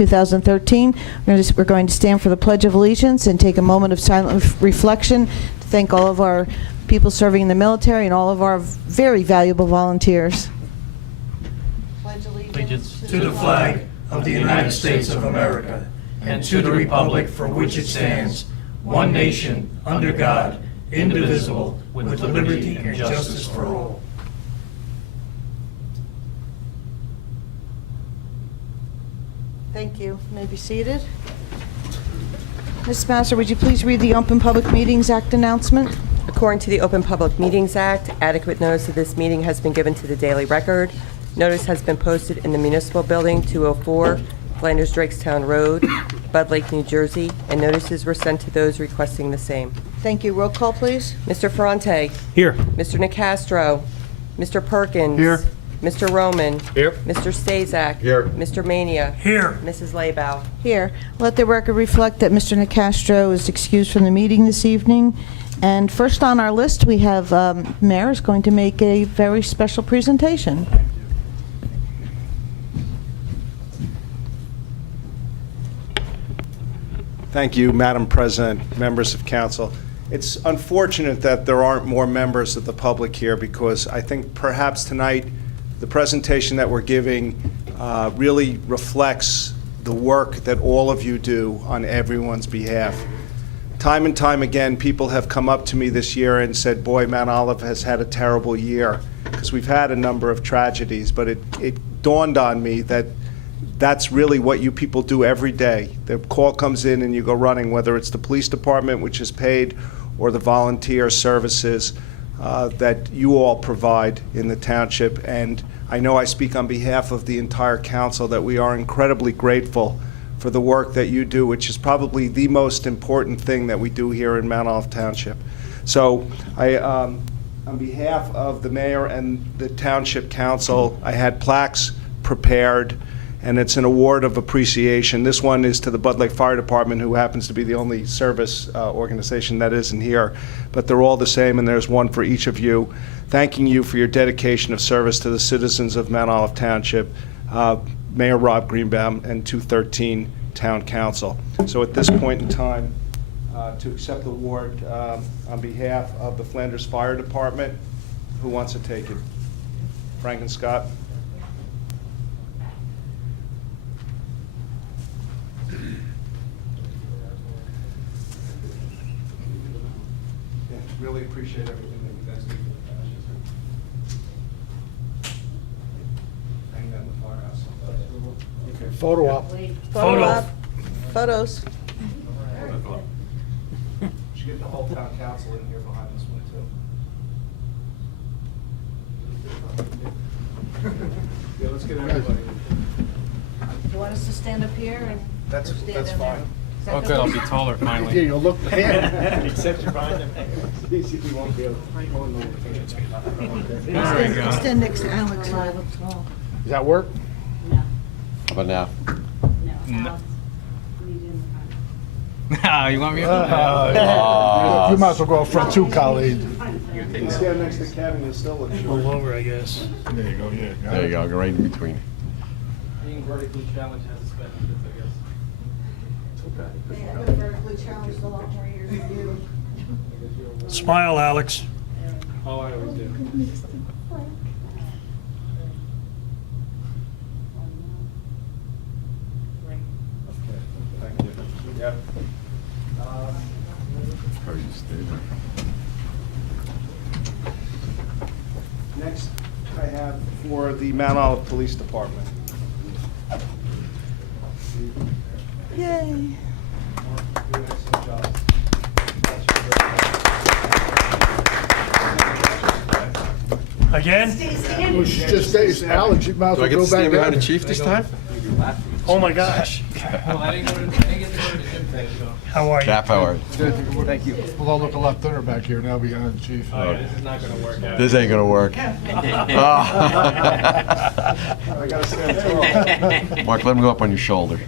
2013. We're going to stand for the Pledge of Allegiance and take a moment of silent reflection to thank all of our people serving in the military and all of our very valuable volunteers. Pledge Allegiance to the flag of the United States of America and to the republic for which it stands, one nation, under God, indivisible, with liberty and justice for all. Thank you. You may be seated. Ms. Masser, would you please read the Open Public Meetings Act announcement? According to the Open Public Meetings Act, adequate notice of this meeting has been given to the Daily Record. Notice has been posted in the Municipal Building, 204 Flanders Drakestown Road, Bud Lake, New Jersey, and notices were sent to those requesting the same. Thank you. Roll call, please. Mr. Ferrante. Here. Mr. Nicastro. Mr. Perkins. Here. Mr. Roman. Here. Mr. Stazak. Here. Mr. Mania. Here. Mrs. Laybow. Here. Let the record reflect that Mr. Nicastro is excused from the meeting this evening. And first on our list, we have Mayor is going to make a very special presentation. Thank you, Madam President, members of council. It's unfortunate that there aren't more members of the public here because I think perhaps tonight the presentation that we're giving really reflects the work that all of you do on everyone's behalf. Time and time again, people have come up to me this year and said, boy, Mount Olive has had a terrible year, because we've had a number of tragedies, but it dawned on me that that's really what you people do every day. The call comes in and you go running, whether it's the police department, which is paid, or the volunteer services that you all provide in the township. And I know I speak on behalf of the entire council that we are incredibly grateful for the work that you do, which is probably the most important thing that we do here in Mount Olive Township. So on behalf of the mayor and the township council, I had plaques prepared, and it's an award of appreciation. This one is to the Bud Lake Fire Department, who happens to be the only service organization that isn't here, but they're all the same, and there's one for each of you, thanking you for your dedication of service to the citizens of Mount Olive Township, Mayor Rob Greenbaum, and 213 Town Council. So at this point in time, to accept the award on behalf of the Flanders Fire Department, who wants to take it? Frank and Scott? Really appreciate everything that you guys do for the township. Hang that in the firehouse. Okay. Photo op. Photo op. Photos. Should get the whole town council in here behind this one too. Yeah, let's get everybody. You want us to stand up here? And That's fine. Okay, I'll be taller finally. Yeah, you'll look bad. Except you're behind him. Easy, we won't be able There you go. Stand next to Alex. So I look small. Does that work? No, How about now? no, Alex, lead in the front. Ah, you want me up? You might as well go up front too, colleague. You stand next to Kevin, you'll still look short. over, I guess. There you go, yeah. There you go, go right in between. Being vertically challenged has its benefits, I guess. I've been vertically challenged a lot more years than you. Smile, Alex. Oh, I always do. Thank you. Yep. Probably just stay there. Next, I have for the Mount Olive Police Department. Yay. Again? Well, she just stays, Alex, you might as Do I well get go to stand back behind down. the chief this time? Oh my gosh. Well, I didn't get to go to the gym thing, so. How are you? Cap Howard. Thank you. We'll all look a lot thinner back here now behind the chief. Oh, yeah, this is not gonna work out. This ain't gonna work. I gotta stand tall. Mark, let him go up on your shoulder.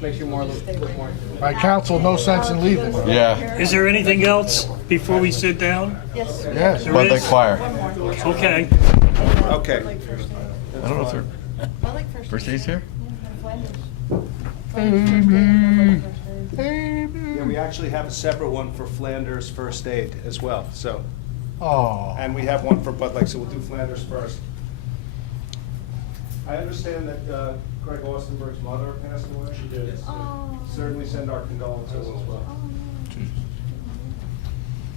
Makes you look more. By council, no sense in leaving. Yeah, Is there anything else before we sit down? Yes. Yes. Bud Lake Fire. Okay. Okay. I don't know if they're, I like first. first aid's here? Yeah, we actually have a separate one for Flanders First Aid as well, so, Oh, and we have one for Bud Lake, so we'll do Flanders first. I understand that Craig Austenberg's mother passed away. She did. Certainly send our condolences as well.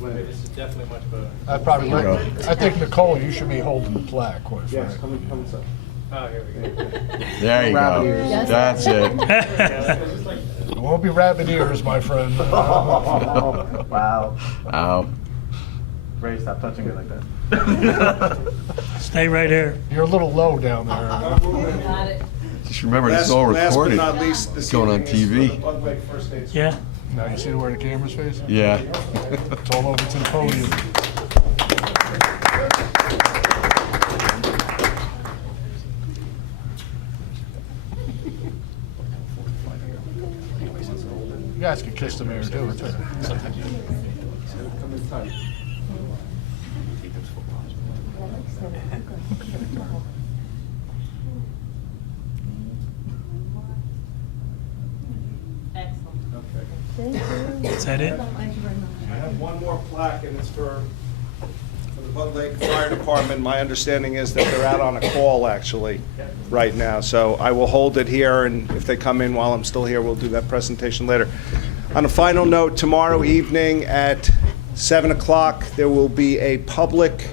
This is definitely much better. I'd probably There you like, go. I think Nicole, you should be holding the plaque, quite Yes, frankly. come inside. Oh, here we go. There you Rabbit go. ears. That's it. It won't be rabbit ears, my friend. Wow. Ow. Ray, stop touching it like that. Stay right here. You're a little low down there. Just remember, this is all Last but recorded. not least, this It's going on evening is for TV. the Bud Lake First Aid. Yeah? Now you see where the camera's facing? Yeah. It's all over to the podium. You guys can kiss the mayor too. Is that it? I have one more plaque, and it's for the Bud Lake Fire Department. My understanding is that they're out on a call, actually, right now. So I will hold it here, and if they come in while I'm still here, we'll do that presentation later. On a final note, tomorrow evening at 7 o'clock, there will be a public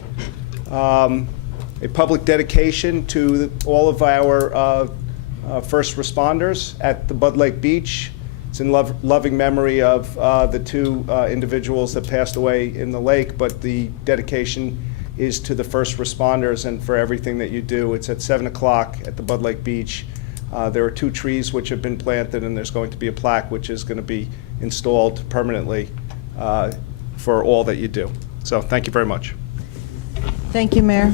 dedication to all of our first responders at the Bud Lake Beach. It's in loving memory of the two individuals that passed away in the lake, but the dedication is to the first responders and for everything that you do. It's at 7 o'clock at the Bud Lake Beach. There are 2 trees which have been planted, and there's going to be a plaque which is going to be installed permanently for all that you do. So thank you very much. Thank you, Mayor.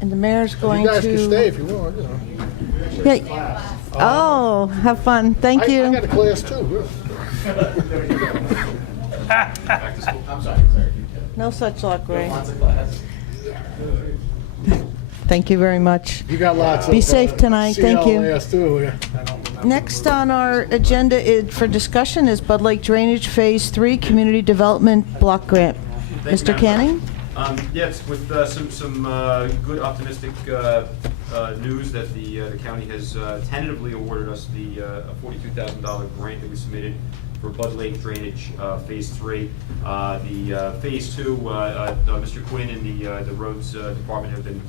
And the mayor's going You to... guys can stay if you want, you know. Yeah. Oh, have fun. Thank you. I got a class too. No such luck, Ray. Thank you very much. You got lots of. Be safe tonight. Thank you. CLAS too, yeah. Next on our agenda for discussion is Bud Lake Drainage Phase 3 Community Development Block Grant. Thank you, Mr. Madam Canning? Yes, with some good optimistic news that the county has tentatively awarded us the $42,000 grant that we submitted for Bud Lake Drainage Phase 3. The Phase 2, Mr. Quinn and the roads department have been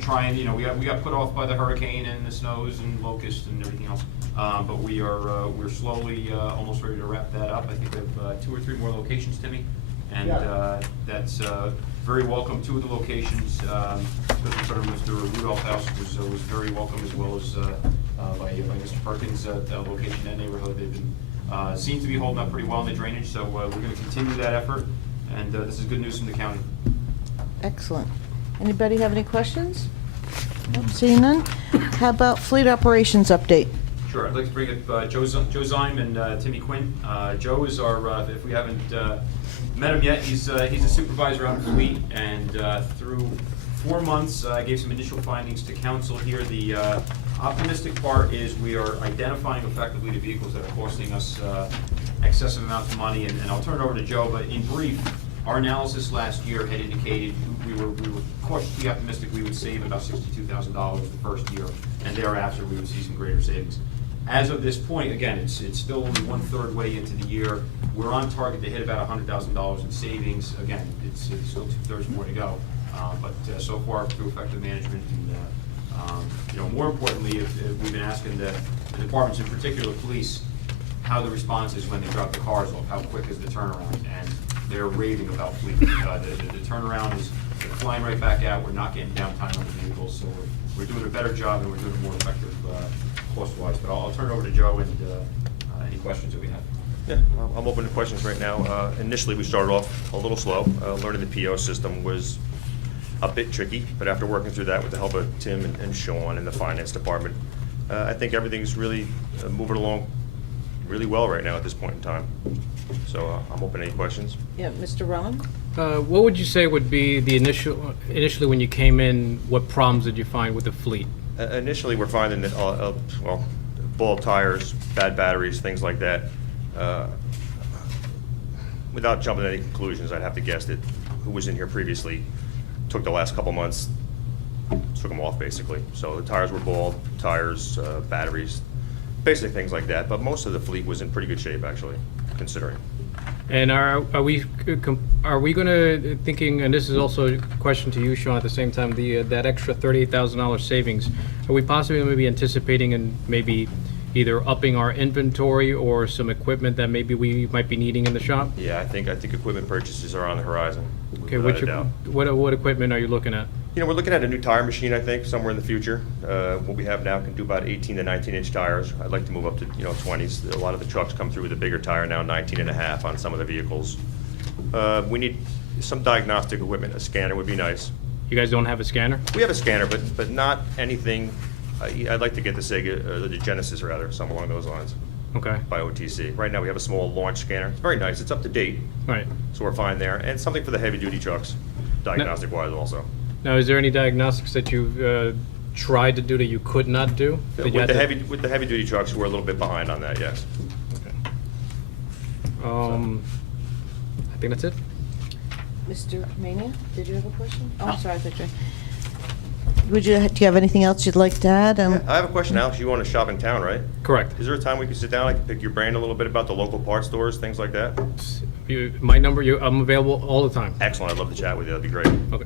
trying, we got put off by the hurricane and the snows and locusts and everything else. But we're slowly almost ready to wrap that up. I think we have 2 or 3 more locations, Timmy. And that's very welcome. 2 of the locations, especially sort of Mr. Rudolph House was very welcome, as well as by Mr. Perkins' location in that neighborhood. They've been seem to be holding up pretty well in the drainage, so we're going to continue that effort. And this is good news from the county. Excellent. Anybody have any questions? Nope, seeing none. How about fleet operations update? Sure, I'd like to bring up Joe Zyme and Timmy Quinn. Joe is our, if we haven't met him yet, he's a supervisor out of fleet, and through 4 months, I gave some initial findings to council here. The optimistic part is we are identifying effectively the vehicles that are costing us excessive amounts of money, and I'll turn it over to Joe, but in brief, our analysis last year had indicated we were cautiously optimistic we would save about $62,000 the first year, and thereafter we would see some greater savings. As of this point, again, it's still only 1/3 way into the year. We're on target to hit about $100,000 in savings. Again, it's still 2/3 more to go, but so far through effective management and more importantly, we've been asking the departments, in particular police, how the response is when they drop the cars off. How quick is the turnaround? And they're raving about fleet. The turnaround is flying right back out. We're not getting downtime on the vehicles, so we're doing a better job and we're doing it more effective cost-wise. But I'll turn it over to Joe and any questions that we have. Yeah, I'm open to questions right now. Initially, we started off a little slow. Learning the PO system was a bit tricky, but after working through that with the help of Tim and Sean and the finance department, I think everything's really moving along really well right now at this point in time. So I'm open to any questions. Yeah, Mr. Rowan? What would you say would be the initially when you came in, what problems did you find with the fleet? Initially, we're finding that, well, bald tires, bad batteries, things like that. Without jumping to any conclusions, I'd have to guess that who was in here previously took the last couple months, took them off basically. So the tires were bald, tires, batteries, basically things like that. But most of the fleet was in pretty good shape, actually, considering. And are we going to thinking? And this is also a question to you, Sean. At the same time, that extra $38,000 savings, are we possibly maybe anticipating and maybe either upping our inventory or some equipment that maybe we might be needing in the shop? Yeah, I think equipment purchases are on the horizon. Okay, without a doubt. what equipment are you looking at? You know, we're looking at a new tire machine, I think, somewhere in the future. What we have now can do about 18 to 19-inch tires. I'd like to move up to, 20s. A lot of the trucks come through with a bigger tire now, 19.5 on some of the vehicles. We need some diagnostic equipment. A scanner would be nice. You guys don't have a scanner? We have a scanner, but not anything. I'd like to get the Sega, the Genesis rather, something along those lines. Okay. By OTC. Right now we have a small launch scanner. It's very nice. It's up to date. Right. So we're fine there. And something for the heavy duty trucks, diagnostic wise also. Now, is there any diagnostics that you've tried to do that you could not do? That you With had the to- heavy duty trucks, we're a little bit behind on that, yes. I think that's it. Mr. Mania, did you have a question? Oh, I'm sorry, I thought you... do you have anything else you'd like to add? I have a question, Alex. You own a shop in town, right? Correct. Is there a time we can sit down, I can pick your brain a little bit about the local parts stores, things like that? My number, I'm available all the time. Excellent. I'd love to chat with you. That'd be great. Okay.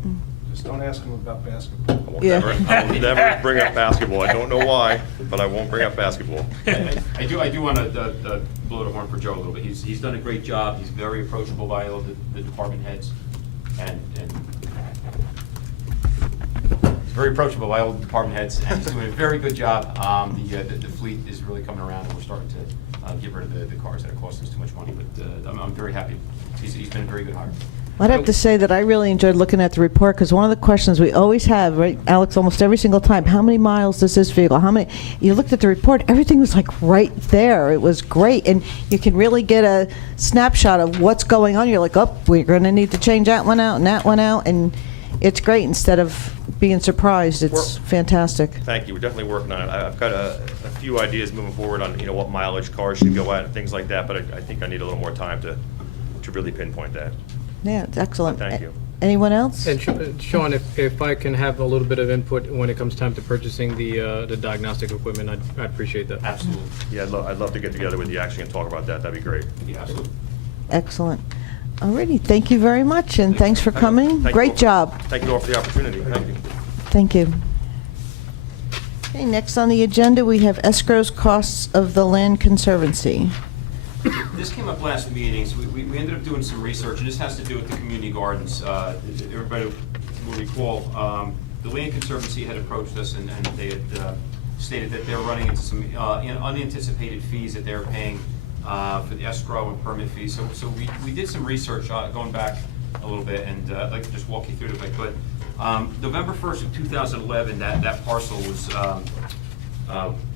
Just don't ask him about basketball. I will Yeah. never bring up basketball. I don't know why, but I won't bring up basketball. I do want to blow the horn for Joe a little bit. He's done a great job. He's very approachable by all the department heads, and very approachable by all the department heads, and he's doing a very good job. The fleet is really coming around, and we're starting to get rid of the cars that are costing us too much money. But I'm very happy. He's been a very good hire. I'd have to say that I really enjoyed looking at the report, because one of the questions we always have, right, Alex, almost every single time, how many miles does this vehicle, how many, you looked at the report, everything was like right there. It was great, and you can really get a snapshot of what's going on. You're like, oh, we're going to need to change that one out and that one out, and it's great. Instead of being surprised, it's fantastic. Thank you. We're definitely working on it. I've got a few ideas moving forward on, what mileage cars should go at and things like that, but I think I need a little more time to really pinpoint that. Yeah, it's excellent. Thank you. Anyone else? And Sean, if I can have a little bit of input when it comes time to purchasing the diagnostic equipment, I'd appreciate that. Absolutely. Yeah, I'd love to get together with you actually and talk about that. That'd be great. Yeah, absolutely. Excellent. Alrighty, thank you very much, and thanks for Thank you. coming. Thank you Great all. job. Thank you all for the opportunity. Thank you. Thank you. Okay, next on the agenda, we have escrows costs of the Land Conservancy. This came up last meeting, so we ended up doing some research, and this has to do with the community gardens. Everybody will recall, the Land Conservancy had approached us, and they had stated that they're running into some unanticipated fees that they're paying for the escrow and permit fees. So we did some research going back a little bit, and I'd like to just walk you through it if I could. November 1st of 2011, that parcel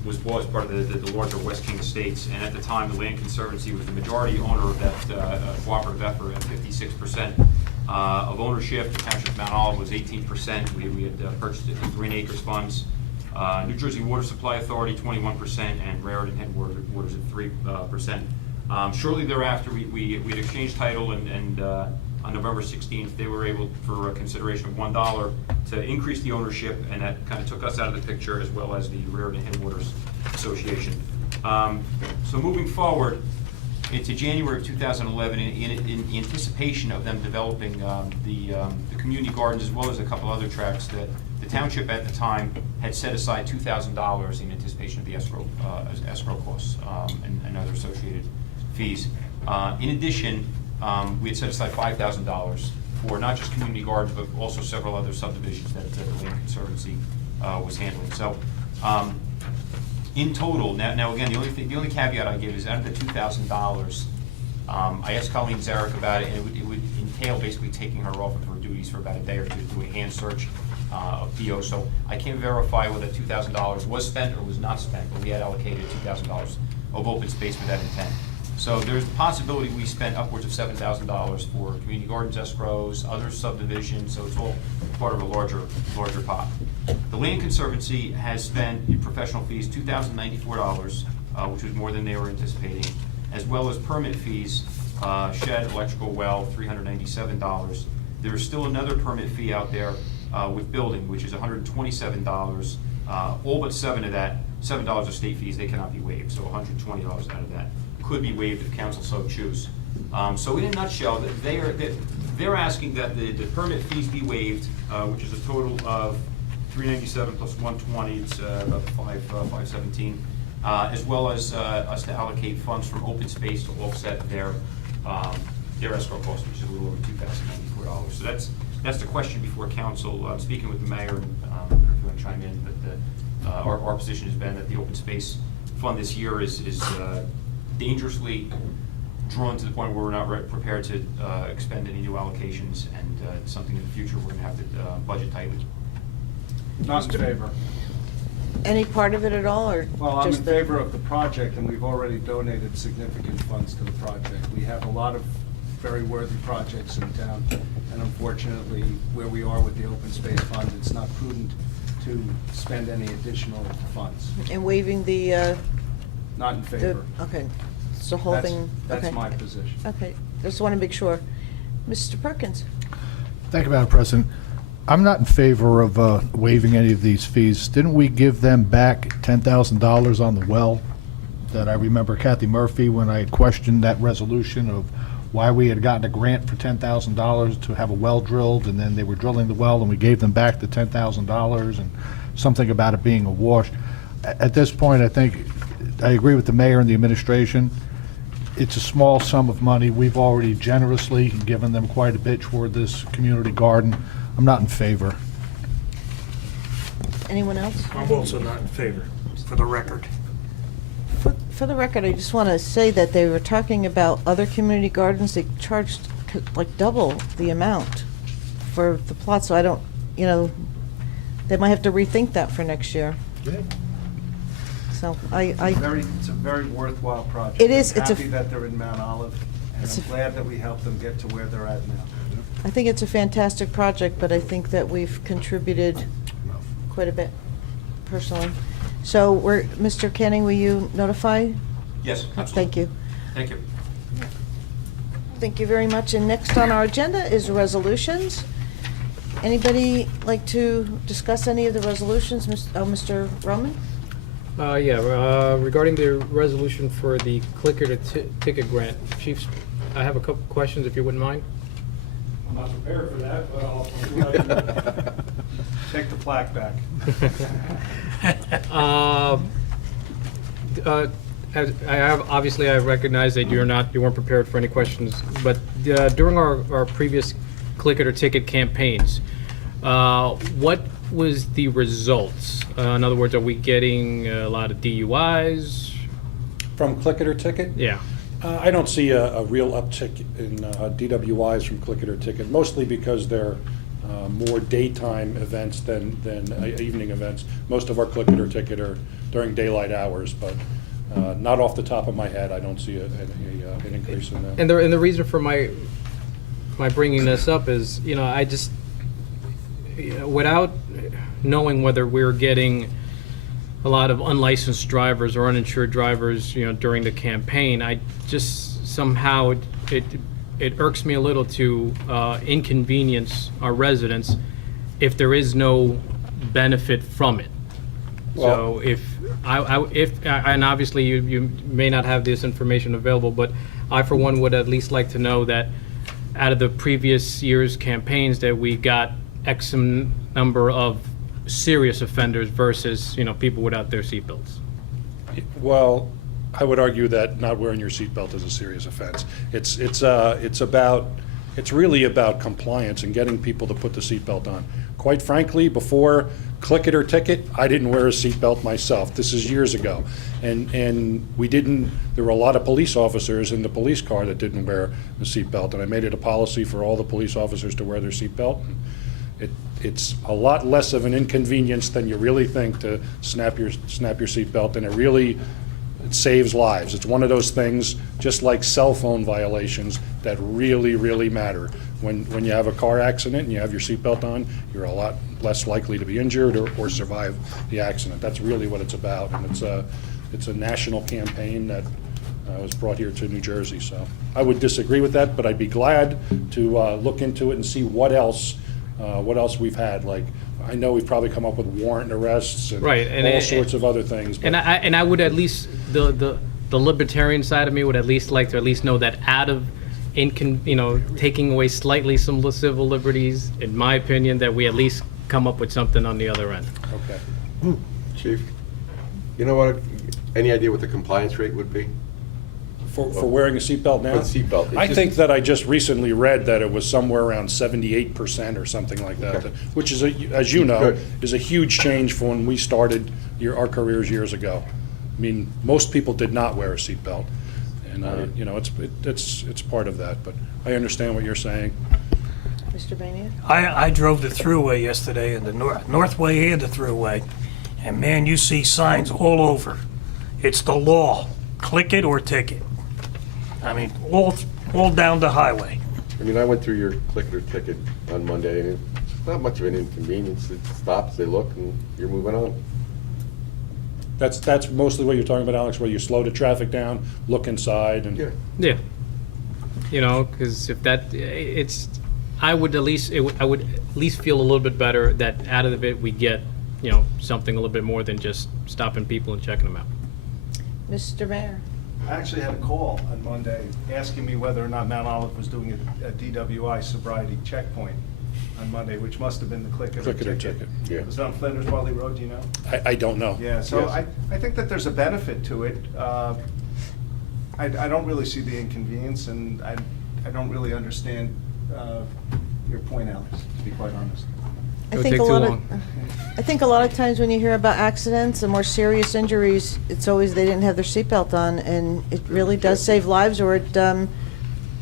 was bought as part of the larger West King Estates, and at the time, the Land Conservancy was the majority owner of that cooperative effort at 56% of ownership. The Township of Mount Olive was 18%. We had purchased it through Green Acres funds. New Jersey Water Supply Authority, 21%, and Raritan Headwaters at 3%. Shortly thereafter, we had exchanged title, and on November 16th, they were able, for a consideration of $1, to increase the ownership, and that kind of took us out of the picture, as well as the Raritan Headwaters Association. So moving forward into January of 2011, in anticipation of them developing the community gardens, as well as a couple other tracts, that the township at the time had set aside $2,000 in anticipation of the escrow costs and other associated fees. In addition, we had set aside $5,000 for not just community gardens, but also several other subdivisions that the Land Conservancy was handling. So, in total, now again, the only caveat I give is out of the $2,000, I asked Colleen Zarek about it, and it would entail basically taking her off of her duties for about a day or two to do a hand search of PO. So I can't verify whether $2,000 was spent or was not spent, but we had allocated $2,000 of open space with that intent. So there's the possibility we spent upwards of $7,000 for community gardens, escrows, other subdivisions, so it's all part of a larger pot. The Land Conservancy has spent in professional fees $2,094, which was more than they were anticipating, as well as permit fees, shed, electrical well, $397. There is still another permit fee out there with building, which is $127. All but $7 of state fees, they cannot be waived, so $120 out of that could be waived if council so choose. So in a nutshell, they're asking that the permit fees be waived, which is a total of $397 plus $120, it's about $517, as well as us to allocate funds from open space to offset their escrow cost, which is a little over $2,094. So that's the question before council. I'm speaking with the mayor, and I don't know if you want to chime in, but our position has been that the open space fund this year is dangerously drawn to the point where we're not prepared to expend any new allocations, and something in the future we're going to have to budget tightly. Not in favor. Any part of it at all, or Well, I'm in just the... favor of the project, and we've already donated significant funds to the project. We have a lot of very worthy projects in town, and unfortunately, where we are with the open space fund, it's not prudent to spend any additional funds. And waiving the, Not in favor. okay, so holding... That's okay. my position. Okay, just want to make sure. Mr. Perkins? Thank you, Madam President. I'm not in favor of waiving any of these fees. Didn't we give them back $10,000 on the well? That I remember Kathy Murphy, when I questioned that resolution of why we had gotten a grant for $10,000 to have a well drilled, and then they were drilling the well, and we gave them back the $10,000, and something about it being a wash. At this point, I think, I agree with the mayor and the administration. It's a small sum of money. We've already generously given them quite a bit toward this community garden. I'm not in favor. Anyone else? I'm also not in favor, for the record. For the record, I just want to say that they were talking about other community gardens. They charged like double the amount for the plot, so I don't, they might have to rethink that for next year. So It's a very worthwhile project. It is. I'm It's a- happy that they're in Mount Olive, and It's I'm a- glad that we helped them get to where they're at now. I think it's a fantastic project, but I think that we've contributed quite a bit personally. So Mr. Canning, will you notify? Yes, absolutely. Thank you. Thank you. Thank you very much. And next on our agenda is resolutions. Anybody like to discuss any of the resolutions? Mr. Roman? Regarding the resolution for the clicker-to-ticket grant, Chiefs, I have a couple questions, if you wouldn't mind. I'm not prepared for that, but I'll... Take the plaque back. Obviously, I recognize that you weren't prepared for any questions, but during our previous click-it-or-ticket campaigns, what was the results? In other words, are we getting a lot of DUIs? From Click It or Ticket? Yeah. I don't see a real uptick in DWIs from Click It or Ticket, mostly because they're more daytime events than evening events. Most of our Click It or Ticket are during daylight hours, but not off the top of my head, I don't see an increase in that. And the reason for my bringing this up is, I just, without knowing whether we're getting a lot of unlicensed drivers or uninsured drivers, during the campaign, I just somehow it irks me a little to inconvenience our residents if there is no benefit from it. So if and obviously you may not have this information available, but I for one would at least like to know that out of the previous year's campaigns that we got X number of serious offenders versus, people without their seatbelts. Well, I would argue that not wearing your seatbelt is a serious offense. It's really about compliance and getting people to put the seatbelt on. Quite frankly, before Click It or Ticket, I didn't wear a seatbelt myself. This is years ago. And there were a lot of police officers in the police car that didn't wear a seatbelt, and I made it a policy for all the police officers to wear their seatbelt. It's a lot less of an inconvenience than you really think to snap your seatbelt, and it really It saves lives. It's one of those things, just like cell phone violations, that really, really matter. When you have a car accident and you have your seatbelt on, you're a lot less likely to be injured or survive the accident. That's really what it's about, and it's a national campaign that was brought here to New Jersey. So I would disagree with that, but I'd be glad to look into it and see what else we've had. Like, I know we've probably come up with warrant arrests and Right, and all sorts of other things. But And I would at least, the libertarian side of me would at least like to at least know that out of, taking away slightly some civil liberties, in my opinion, that we at least come up with something on the other end. okay. Chief, you know what, any idea what the compliance rate would be? For wearing a seatbelt now? For the seatbelt. I think that I just recently read that it was somewhere around 78% or something like that, Okay. which is, as you know, Good. is a huge change from when we started our careers years ago. I mean, most people did not wear a seatbelt, and, it's part of that, but I understand what you're saying. Mr. Bania? I drove the thruway yesterday, and the Northway and the thruway, and man, you see signs all over. It's the law. Click it or ticket. I mean, all down the highway. I mean, I went through your click it or ticket on Monday, and it's not much of an inconvenience. It stops, they look, and you're moving on. That's mostly what you're talking about, Alex, where you slow the traffic down, look inside, and Yeah. Yeah. Because if that, I would at least feel a little bit better that out of it we get, something a little bit more than just stopping people and checking them out. Mr. Mayor? I actually had a call on Monday asking me whether or not Mount Olive was doing a DWI sobriety checkpoint on Monday, which must have been the click it or ticket. Yeah. Was it on Flinders Barley Road, do you know? I don't know. Yeah, so Yes. I think that there's a benefit to it. I don't really see the inconvenience, and I don't really understand your point, Alex, to be quite honest. It would take too long. I think a lot of times when you hear about accidents and more serious injuries, it's always they didn't have their seatbelt on, and it really does save lives, or it,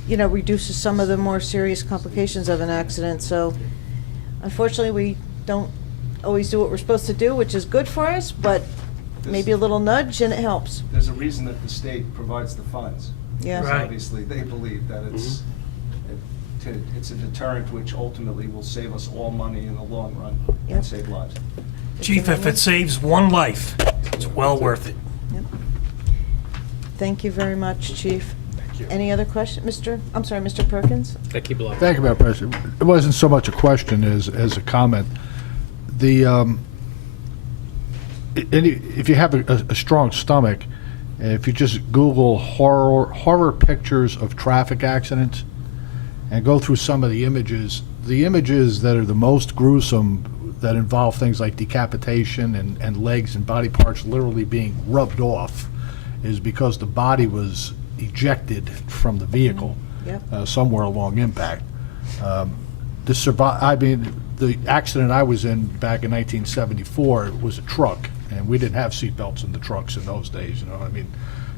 reduces some of the more serious complications of an accident. So unfortunately, we don't always do what we're supposed to do, which is good for us, but maybe a little nudge and it helps. There's a reason that the state provides the funds. Yeah. Because Right. obviously, they believe that it's a deterrent which ultimately will save us all money in the long run Yep. and save lives. Chief, if it saves one life, it's well worth it. Yep. Thank you very much, Chief. Thank you. Any other question? Mr. Perkins? I keep alive. Thank you, Madam President. It wasn't so much a question as a comment. If you have a strong stomach, and if you just Google horror pictures of traffic accidents and go through some of the images that are the most gruesome, that involve things like decapitation and legs and body parts literally being rubbed off, is because the body was ejected from the vehicle. Yep. Somewhere along impact. The accident I was in back in 1974 was a truck, and we didn't have seatbelts in the trucks in those days.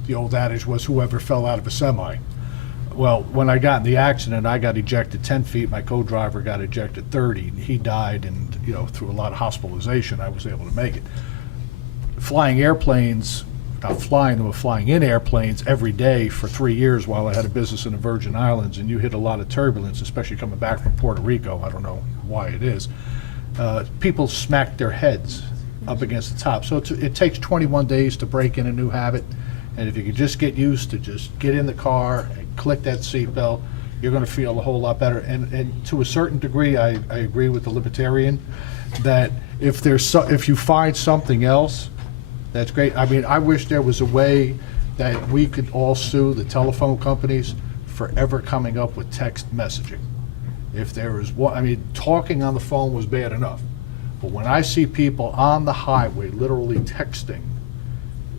The old adage was whoever fell out of a semi. Well, when I got in the accident, I got ejected 10 feet. My co-driver got ejected 30. He died, and through a lot of hospitalization, I was able to make it. Flying airplanes. Not flying them, but flying in airplanes every day for 3 years while I had a business in the Virgin Islands, and you hit a lot of turbulence, especially coming back from Puerto Rico. I don't know why it is. People smack their heads up against the top. So it takes 21 days to break in a new habit, and if you could just get used to just get in the car and click that seatbelt, you're going to feel a whole lot better. And to a certain degree, I agree with the libertarian that if you find something else, that's great. I mean, I wish there was a way that we could all sue the telephone companies for ever coming up with text messaging. If there was one, talking on the phone was bad enough. But when I see people on the highway literally texting,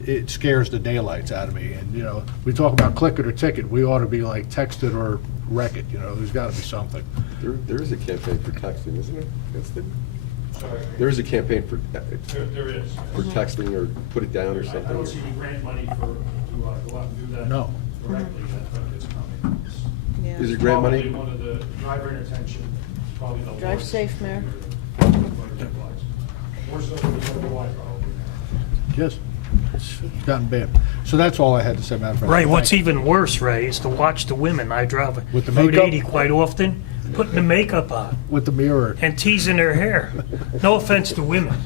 it scares the daylights out of me. And, we talk about click it or ticket. We ought to be like text it or wreck it. There's got to be something. There is a campaign for texting, isn't there? There is a campaign for There is. for texting or put it down or I something. don't see any grant money to go out and do that. No. Directly, but it's coming. Yeah. Is there grant money? Probably one of the driver inattention, probably the Drive worst. safe, Mayor. More so than the DWI probably. Yes. It's gotten bad. So that's all I had to say, Madam President. Ray, what's Thank you. even worse, Ray, is to watch the women. I drive With the Route makeup? 80 quite often, putting the makeup on With the mirror. and teasing their hair. No offense to women.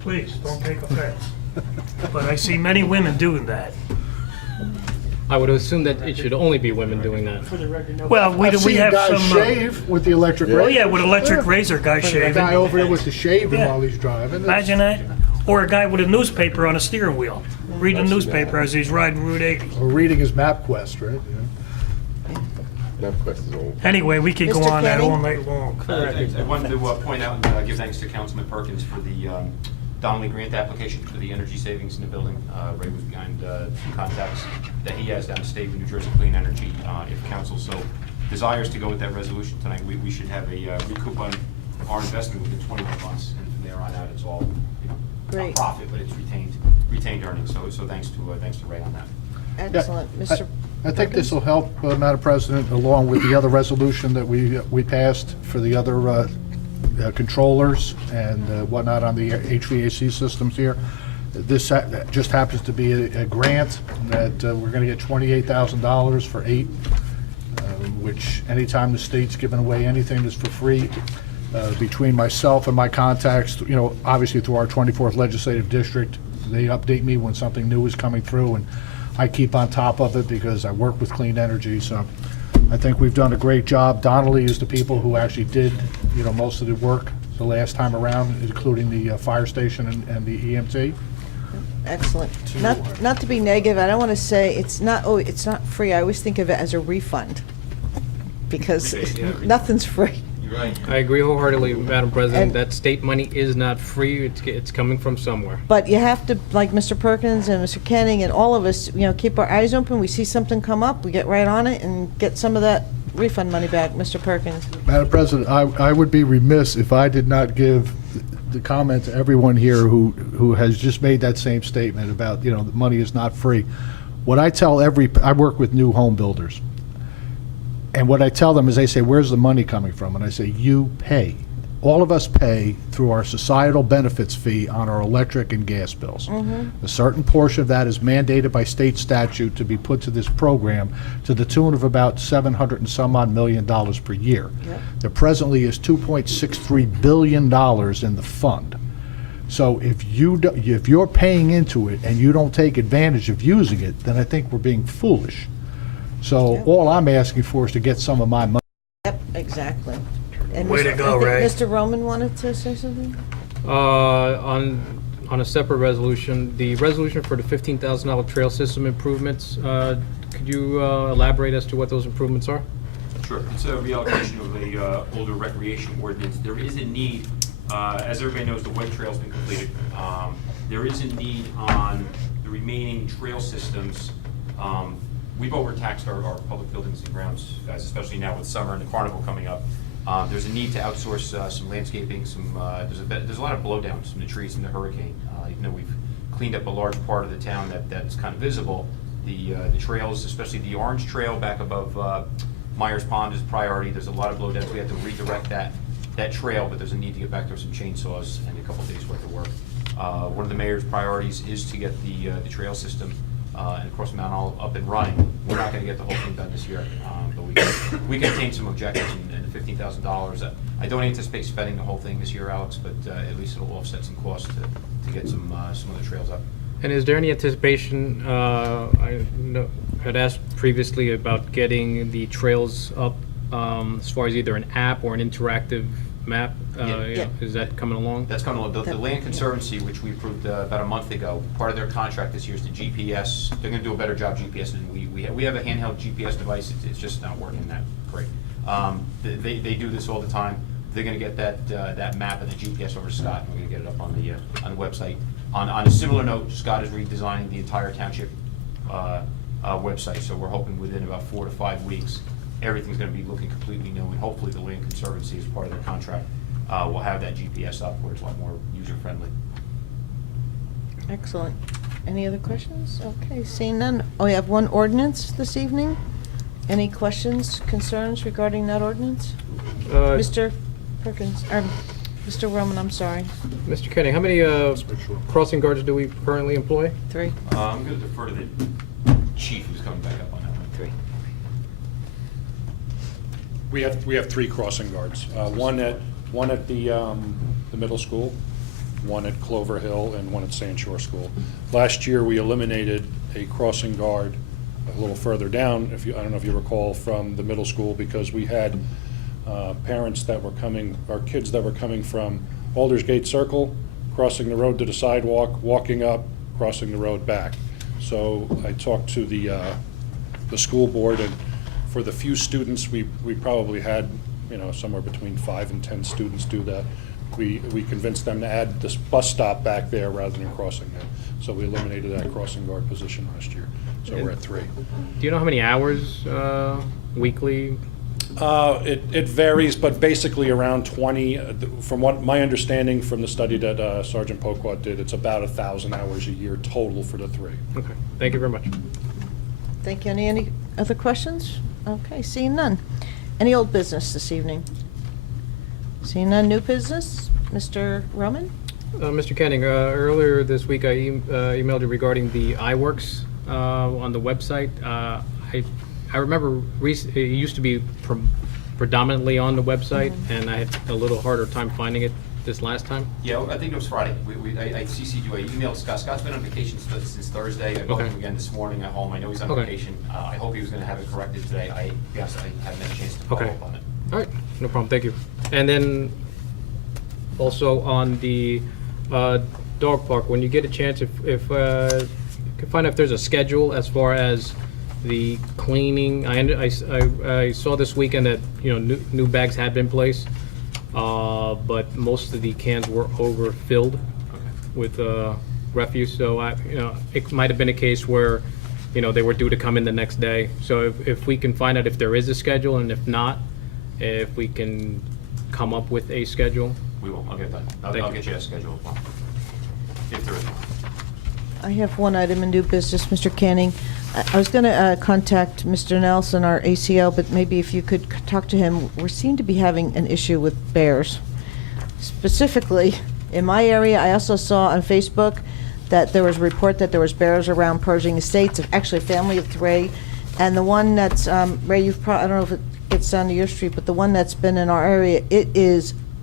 Please, don't take offense. But I see many women doing that. I would assume that it should only be women doing that. Well, we I've seen have guys some... shave with the electric razor. Oh, yeah, with electric razor, guy Like shaving. A guy over there with the shaving Yeah. while he's driving. Imagine that. Or a guy with a newspaper on a steering wheel, reading a newspaper as he's riding Route 80. Or reading his MapQuest, right? MapQuest is old. Anyway, we could go Mr. on that Kenny? all night long. I wanted to point out and give thanks to Councilman Perkins for the Donnelly grant application for the energy savings in the building. Ray was behind some contacts that he has downstate with New Jersey Clean Energy. If council so desires to go with that resolution tonight, we should have a recoup on our investment within 21 months. And from there on out, it's all, not Great. profit, but it's retained earnings. So thanks to Ray on that. Excellent. Mr. I think this will help, Madam President, along with the other resolution that we passed for the other controllers and whatnot on the HVAC systems here. This just happens to be a grant that we're going to get $28,000 for 8, which anytime the state's giving away anything that's for free, between myself and my contacts, obviously through our 24th legislative district, they update me when something new is coming through, and I keep on top of it because I work with clean energy. So I think we've done a great job. Donnelly is the people who actually did, most of the work the last time around, including the fire station and the EMT. Excellent. Not to be negative, I don't want to say it's not free. I always think of it as a refund because nothing's free. I agree wholeheartedly, Madam President, And- that state money is not free. It's coming from somewhere. But you have to, like Mr. Perkins and Mr. Kenning and all of us, keep our eyes open. We see something come up, we get right on it and get some of that refund money back, Mr. Perkins. Madam President, I would be remiss if I did not give the comment to everyone here who has just made that same statement about, the money is not free. What I tell I work with new home builders. And what I tell them is they say, where's the money coming from? And I say, you pay. All of us pay through our societal benefits fee on our electric and gas bills. A certain portion of that is mandated by state statute to be put to this program to the tune of about $700 and some odd million per year. Yep. There presently is $2.63 billion in the fund. So if you're paying into it and you don't take advantage of using it, then I think we're being foolish. So Yep. all I'm asking for is to get some of my money. Yep, exactly. And Way to go, I think Ray. Mr. Roman wanted to say something? On a separate resolution, the resolution for the $15,000 trail system improvements, could you elaborate as to what those improvements are? Sure. It's a reallocation of a older recreation ordinance. There is a need, as everybody knows, the white trail's been completed. There is a need on the remaining trail systems. We've overtaxed our public buildings and grounds, guys, especially now with summer and the carnival coming up. There's a need to outsource some landscaping. There's a lot of blowdowns from the trees from the hurricane. Even though we've cleaned up a large part of the town that's kind of visible, the trails, especially the orange trail back above Myers Pond, is a priority. There's a lot of blowdowns. We have to redirect that trail, but there's a need to get back there with some chainsaws and a couple days worth of work. One of the mayor's priorities is to get the trail system and of course Mount Olive up and running. We're not going to get the whole thing done this year, but we can attain some objectives and $15,000. I don't anticipate spending the whole thing this year, Alex, but at least it'll offset some costs to get some of the trails up. And is there any anticipation, I had asked previously about getting the trails up as far as either an app or an interactive map? Yeah. Is that coming along? That's coming along. The Land Conservancy, which we approved about a month ago, part of their contract this year is to GPS. They're going to do a better job GPS than we have. We have a handheld GPS device. It's just not working that great. They do this all the time. They're going to get that map and the GPS over to Scott, and we're going to get it up on the website. On a similar note, Scott is redesigning the entire township website, so we're hoping within about 4 to 5 weeks, everything's going to be looking completely new, and hopefully the Land Conservancy, as part of their contract, will have that GPS up where it's a lot more user-friendly. Excellent. Any other questions? Okay, seeing none. Oh, we have one ordinance this evening. Any questions, concerns regarding that ordinance? Mr. Perkins, Mr. Roman, I'm sorry. Mr. Kenny, how many crossing guards do we currently employ? 3. I'm going to defer to the chief who's coming back up on that one. 3. We have 3 crossing guards. One at the middle school, one at Clover Hill, and one at Sand Shore School. Last year, we eliminated a crossing guard a little further down, I don't know if you recall, from the middle school, because we had parents that were coming, or kids that were coming from Aldersgate Circle, crossing the road to the sidewalk, walking up, crossing the road back. So I talked to the school board, and for the few students, we probably had, somewhere between 5 and 10 students do that. We convinced them to add this bus stop back there rather than crossing there. So we eliminated that crossing guard position last year. So we're at 3. Do you know how many hours weekly? It varies, but basically around 20. From what my understanding from the study that Sergeant Poquat did, it's about 1,000 hours a year total for the 3. Okay, thank you very much. Thank you. Any other questions? Okay, seeing none. Any old business this evening? Seeing none, new business? Mr. Roman? Mr. Kenning, earlier this week I emailed you regarding the iWorks on the website. I remember it used to be predominantly on the website, and I had a little harder time finding it this last time. Yeah, I think it was Friday. I CC'd you. I emailed Scott. Scott's been on vacation since Thursday. I called him again this morning at home. I know he's on vacation. I hope he was going to have it corrected today. I haven't had a chance to follow up on it. All right, no problem, thank you. And then also on the dog park, when you get a chance, if you can find out if there's a schedule as far as the cleaning. I saw this weekend that new bags had been placed, but most of the cans were overfilled with refuse. So it might have been a case where they were due to come in the next day. So if we can find out if there is a schedule, and if not, if we can come up with a schedule. We will. I'll get that. I'll get you a schedule if there is one. I have one item in new business, Mr. Canning. I was going to contact Mr. Nelson, our ACO, but maybe if you could talk to him. We seem to be having an issue with bears. Specifically, in my area, I also saw on Facebook that there was a report that there was bears around Pershing Estates, actually a family of 3. And the one that's, Ray, I don't know if it's down to your street, but the one that's been in our area,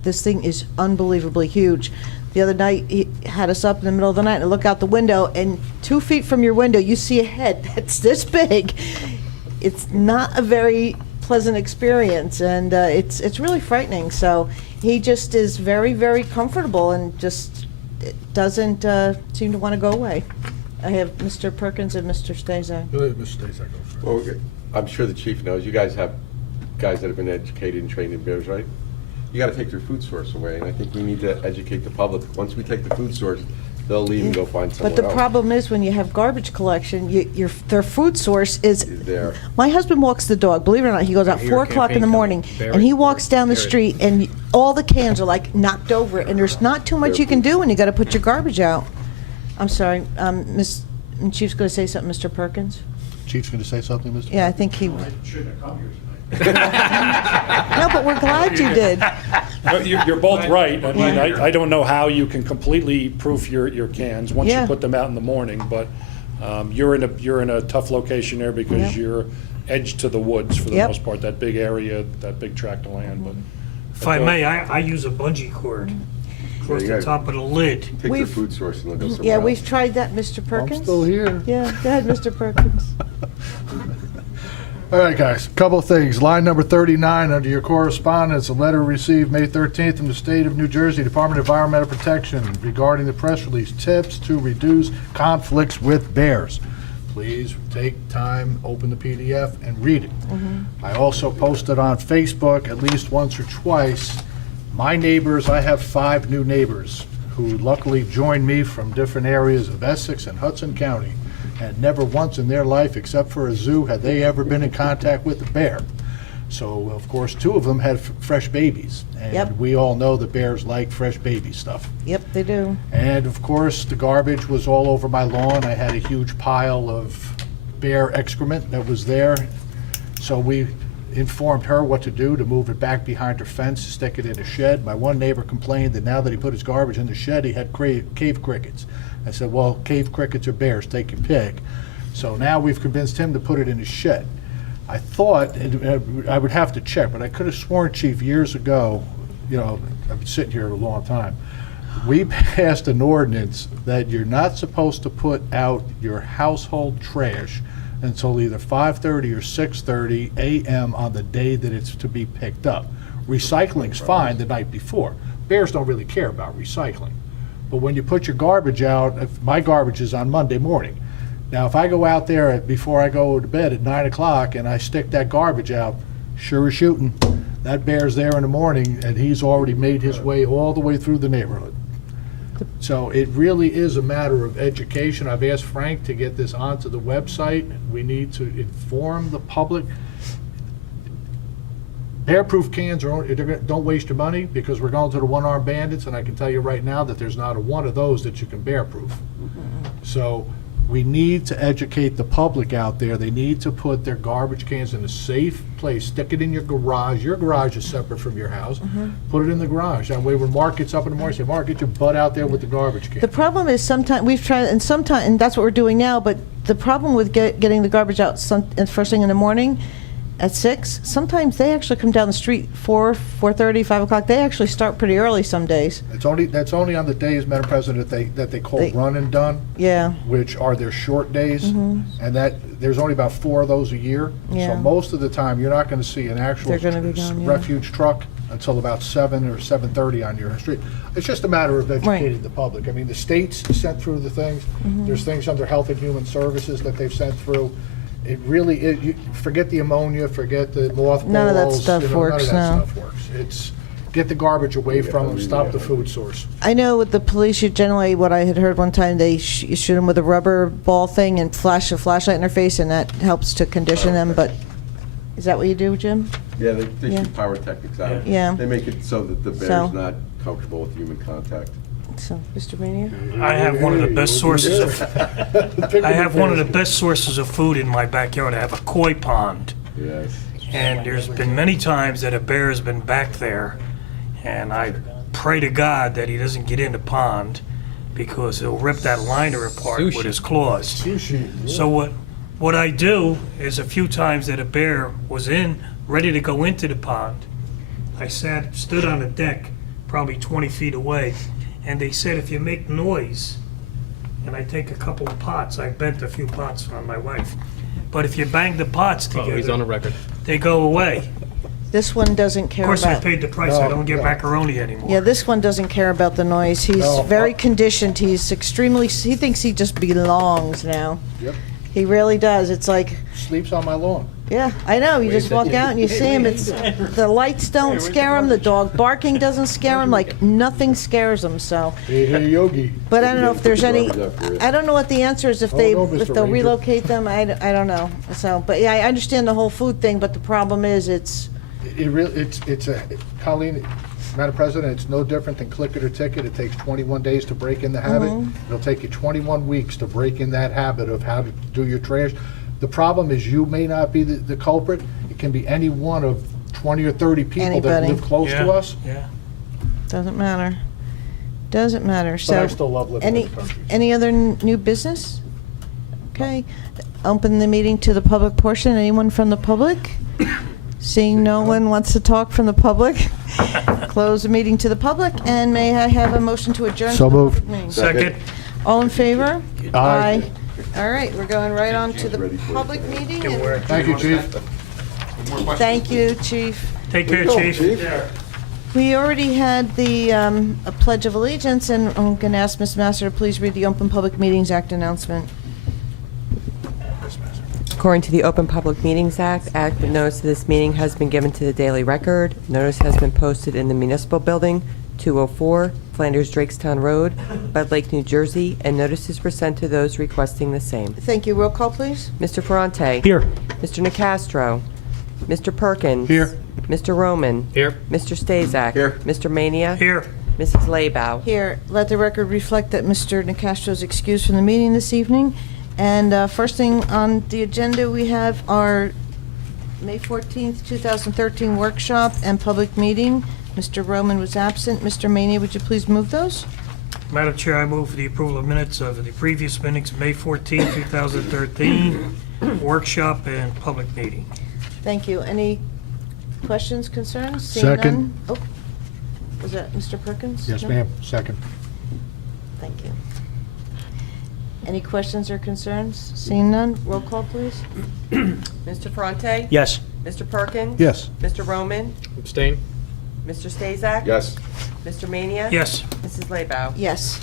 this thing is unbelievably huge. The other night, he had us up in the middle of the night, and I look out the window, and 2 feet from your window, you see a head that's this big. It's not a very pleasant experience, and it's really frightening. So he just is very, very comfortable and just doesn't seem to want to go away. I have Mr. Perkins and Mr. Stazak. Mr. Stazak, Well, I'm sure the chief knows, you guys have guys that have been educated and trained in bears, right? You gotta take their food source away, and I think we need to educate the public. Once we take the food source, they'll leave and go find somewhere But else. the problem is when you have garbage collection, their food source is there. My husband walks the dog. Believe it or not, he goes out Your 4 o'clock in the campaign morning, coming. and he walks down the Very. street, and all the cans are like knocked over, and there's not too much you can do when you got to put your garbage out. I'm sorry, Chief's going to say something, Mr. Perkins. Chief's going to say something, Mr. Yeah, I think he. Shouldn't have come here tonight. No, but we're glad you did. No, you're both right. I mean, I don't know how you can completely proof your cans once you Yeah. put them out in the morning, but you're in a tough location there because Yep. you're edged to the woods for the Yep. most part, that big area, that big tract of land, but. If I may, I use a bungee cord across you the gotta top of the lid. Take their We've- food source and they'll go somewhere Yeah, else. we've tried that, Mr. Perkins. I'm still here. Yeah, go ahead, Mr. Perkins. All right, guys, couple of things. Line number 39 under your correspondence, a letter received May 13th from the State of New Jersey Department of Environmental Protection regarding the press release, tips to reduce conflicts with bears. Please take time, open the PDF, and read it. I also posted on Facebook at least once or twice, my neighbors, I have 5 new neighbors who luckily joined me from different areas of Essex and Hudson County. And never once in their life, except for a zoo, had they ever been in contact with a bear. So, of course, 2 of them had fresh babies. And Yep. we all know that bears like fresh baby stuff. Yep, they do. And, of course, the garbage was all over my lawn. I had a huge pile of bear excrement that was there. So we informed her what to do, to move it back behind her fence, to stick it in a shed. My one neighbor complained that now that he put his garbage in the shed, he had cave crickets. I said, well, cave crickets or bears, take your pick. So now we've convinced him to put it in his shed. I thought, and I would have to check, but I could have sworn, Chief, years ago, you know, I've been sitting here a long time, we passed an ordinance that you're not supposed to put out your household trash until either 5:30 or 6:30 a.m. on the day that it's to be picked up. Recycling's fine the night before. Bears don't really care about recycling. But when you put your garbage out, if my garbage is on Monday morning. Now, if I go out there before I go to bed at 9 o'clock and I stick that garbage out, sure as shooting, that bear's there in the morning and he's already made his way all the way through the neighborhood. So it really is a matter of education. I've asked Frank to get this onto the website. We need to inform the public. Bear-proof cans don't waste your money, because we're going to the one-armed bandits, and I can tell you right now that there's not a one of those that you can bear-proof. So we need to educate the public out there. They need to put their garbage cans in a safe place. Stick it in your garage. Your garage is separate from your house. Put it in the garage. That way when Mark gets up in the morning, say, Mark, get your butt out there with the garbage can. The problem is sometimes we've tried, and that's what we're doing now, but the problem with getting the garbage out first thing in the morning at 6, sometimes they actually come down the street 4:30, 5 o'clock. They actually start pretty early some days. That's only on the days, Madam President, that they call run and done. Yeah. Which are their short days, and that there's only about 4 of those a year. Yeah. So most of the time, you're not going to see an actual They're gonna be gone, yeah. refuge truck until about 7 or 7:30 on your street. It's just a matter of educating Right. the public. I mean, the state's sent through the things. There's things under Health and Human Services that they've sent through. It really is, you forget the ammonia, forget the mothballs. None of that stuff works, None no. of that stuff works. It's, get the garbage away from them, stop the food source. I know with the police, you generally, what I had heard one time, they you shoot them with a rubber ball thing and flash a flashlight in their face, and that helps to condition them, but is that what you do, Jim? Yeah, they Yeah. shoot pyrotechnics out. Yeah. They make it so that the So- bear's not comfortable with human contact. So, Mr. Mania? I have one of the best sources of, I have one of the best sources of food in my backyard. I have a koi pond. Yes. And there's been many times that a bear has been back there, and I pray to God that he doesn't get in the pond, because he'll rip that liner apart with his claws. So what I do is, a few times that a bear was ready to go into the pond, I stood on a deck, probably 20 feet away, and they said if you make noise, and I take a couple of pots, I bent a few pots on my wife, but if you bang the pots together, He's on the record. they go away. This one doesn't Of care course, I about... paid the price, I don't get No. macaroni anymore. Yeah, this one doesn't care about the noise. He's No, very conditioned. He's extremely... He thinks he just belongs now. Yep. He really does. It's like... Sleeps on my lawn. Yeah, I know. You just walk out and you see him. It's the lights don't scare him. The dog barking doesn't scare him. Like nothing scares him. So, Hey, Yogi. but I don't know if there's any. Garbage up for you. I don't know what the answer is if Oh, they no, if Mr. they'll Ranger. relocate them. I don't know. So, but yeah, I understand the whole food thing. But the problem is, it's Colleen, Madam President, it's no different than click it or ticket. It takes 21 days to break in the habit. It'll take you 21 weeks to break in that habit of how to do your trash. The problem is you may not be the culprit. It can be any one of 20 or 30 people that Anybody. live close to us. Yeah. doesn't matter. Doesn't matter. But So, I still love living in the country. any other new business? Okay. Open the meeting to the public portion. Anyone from the public? Seeing no one wants to talk from the public, close the meeting to the public, and may I have a motion to adjourn? So to the moved. public meeting? Second. All in favor? Aye. All right, we're going right on to the public meeting. and- Thank you, Chief. Thank you, Chief. Take care, Chief. We already had the a Pledge of Allegiance, and I'm going to ask Ms. Master to please read the Open Public Meetings Act announcement. According to the Open Public Meetings Act, adequate notice of this meeting has been given to the Daily Record. Notice has been posted in the Municipal Building, 204 Flanders Drakestown Road, Bud Lake, New Jersey, and notices were sent to those requesting the same. Thank you. Roll call, please. Mr. Ferrante. Here. Mr. Nacastro. Mr. Perkins. Here. Mr. Roman. Here. Mr. Stazak. Here. Mr. Mania. Here. Mrs. Laybow. Here, let the record reflect that Mr. Nacastro is excused from the meeting this evening. And first thing on the agenda, we have our May 14th, 2013 workshop and public meeting. Mr. Roman was absent. Mr. Mania, would you please move those? Madam Chair, I move for the approval of minutes of the previous meetings, May 14, 2013, workshop and public meeting. Thank you. Any questions, concerns? Seeing Second. none? Oh, was that Mr. Perkins? Yes, No? ma'am. Second. Thank you. Any questions or concerns? Seeing none, roll call, please. Mr. Ferrante? Yes. Mr. Perkins? Yes. Mr. Roman? Abstain? Mr. Stazak? Yes. Mr. Mania? Yes. Mrs. Laybow? Yes.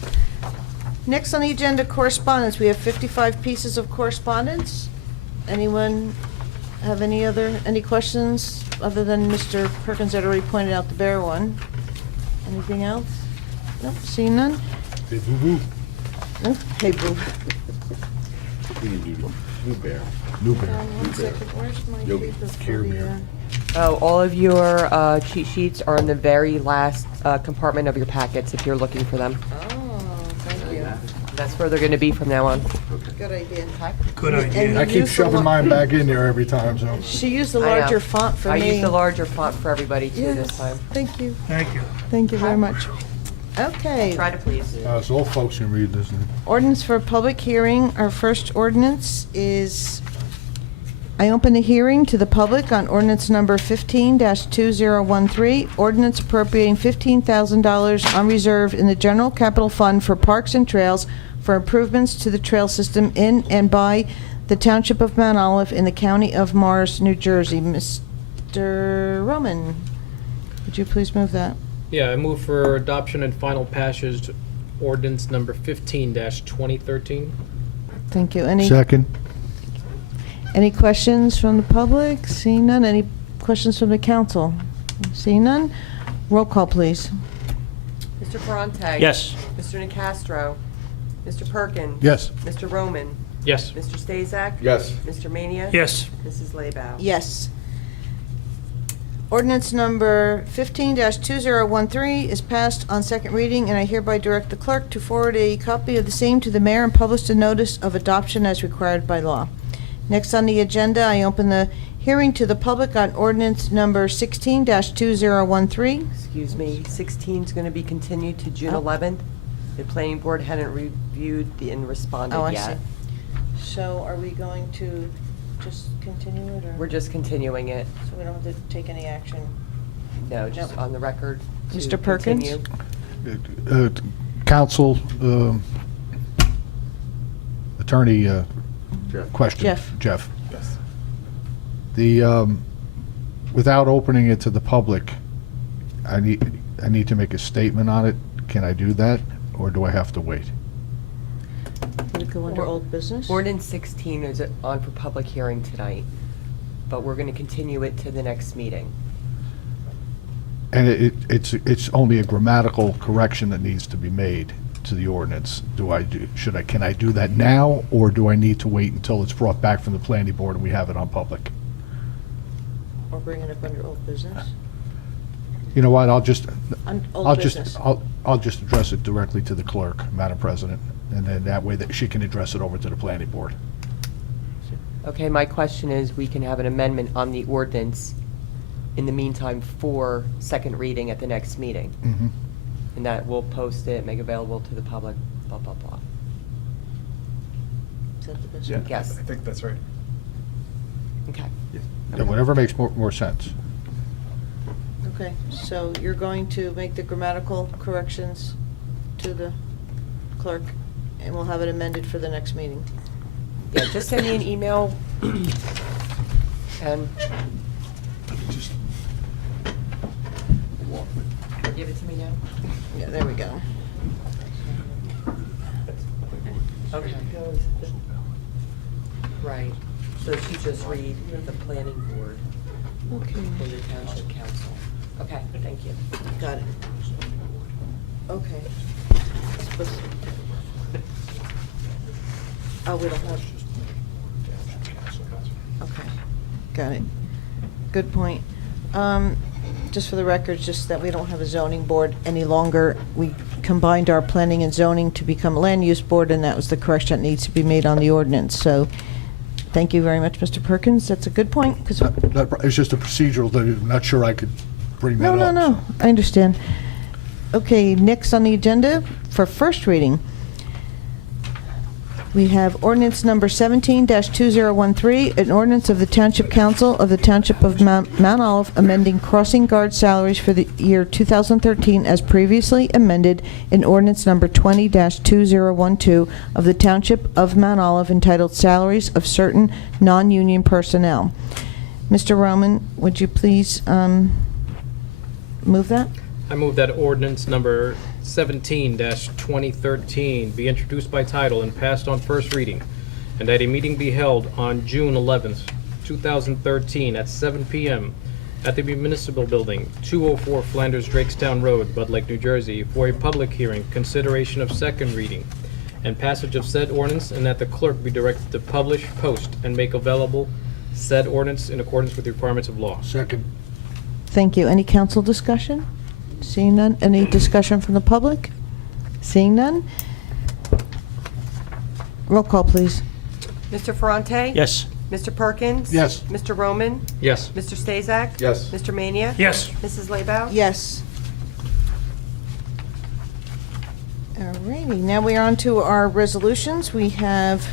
Next on the agenda, correspondence. We have 55 pieces of correspondence. Anyone have any questions other than Mr. Perkins had already pointed out the bear one? Anything else? Nope, seeing none? Hey, boo-boo. Nope. Hey, boo. New bear. New bear. One second, where's my Nope. paper for Care the, bear. Oh, all of your cheat sheets are in the very last compartment of your packets if you're looking for them. Oh, thank you. That's where they're going to be from now on. Good idea. Good And idea. you I keep use the shoving lo- mine back in there every time, so. She used the I know. larger font for me. I used the larger font for everybody too this Yes, time. thank you. Thank you. Thank you very much. Okay. Try to please. So all folks can read this. Ordinance for public hearing. Our first ordinance is, I open the hearing to the public on ordinance number 15-2013, ordinance appropriating $15,000 unreserved in the general capital fund for parks and trails for improvements to the trail system in and by the township of Mount Olive in the county of Morris, New Jersey. Mr. Roman, would you please move that? Yeah, I move for adoption and final passage ordinance number 15-2013. Thank you. Any Second. Any questions from the public? Seeing none. Any questions from the council? Seeing none. Roll call, please. Mr. Ferrante? Yes. Mr. Nacastro? Mr. Perkins? Yes. Mr. Roman? Yes. Mr. Stazak? Yes. Mr. Mania? Yes. Mrs. Laybow? Yes. Ordinance number 15-2013 is passed on second reading, and I hereby direct the clerk to forward a copy of the same to the mayor and publish a notice of adoption as required by law. Next on the agenda, I open the hearing to the public on ordinance number 16-2013. Excuse me, 16 is going to be continued to June Oh. 11th. The planning board hadn't reviewed and responded Oh, I yet. see. So are we going to just continue it, or? We're just continuing it. So we don't have to take any action? No, just Nope. on the record. to Mr. Perkins? continue. Council, attorney, Jeff. question. Jeff. Yes. The, without opening it to the public, I need to make a statement on it. Can I do that, or do I have to wait? Would it go under old business? Ordinance 16 is on for public hearing tonight, but we're going to continue it to the next meeting. And it's only a grammatical correction that needs to be made to the ordinance. Can I do that now, or do I need to wait until it's brought back from the planning board and we have it on public? Or bring it up under old business? You know what, I'll just Old business. I'll just address it directly to the clerk, Madam President, and then that way that she can address it over to the planning board. Okay, my question is, we can have an amendment on the ordinance in the meantime for second reading at the next meeting. Mhm. And that we'll post it, make available to the public, blah, blah, blah. Is that the business? Yeah, Yes. I think that's right. Okay. Yeah, whatever makes more sense. Okay, so you're going to make the grammatical corrections to the clerk, and we'll have it amended for the next meeting. Yeah, just send me an email. And give it to me now. Yeah, there we go. Okay. Right, so she just read the planning board Okay, or the township council. Okay, thank you. got it. Okay. Oh, we don't have. Okay, got it. Good point. Just for the record, just that we don't have a zoning board any longer. We combined our planning and zoning to become a land use board, and that was the correction that needs to be made on the ordinance. So Thank you very much, Mr. Perkins. That's a good point, because... It's just a procedural thing. I'm not sure I could bring that No, up. no, no, I understand. Okay, next on the agenda for first reading, we have ordinance number 17-2013, an ordinance of the Township Council of the Township of Mount Olive amending crossing guard salaries for the year 2013 as previously amended in ordinance number 20-2012 of the Township of Mount Olive entitled Salaries of Certain Non-Union Personnel. Mr. Roman, would you please move that? I move that ordinance number 17-2013 be introduced by title and passed on first reading, and that a meeting be held on June 11th, 2013 at 7 p.m. at the Municipal Building, 204 Flanders Drakestown Road, Bud Lake, New Jersey, for a public hearing, consideration of second reading, and passage of said ordinance, and that the clerk be directed to publish, post, and make available said ordinance in accordance with the requirements of law. Second. Thank you. Any council discussion? Seeing none. Any discussion from the public? Seeing none. Roll call, please. Mr. Ferrante? Yes. Mr. Perkins? Yes. Mr. Roman? Yes. Mr. Stazak? Yes. Mr. Mania? Yes. Mrs. Laybow? Yes. Alrighty, now we are on to our resolutions. We have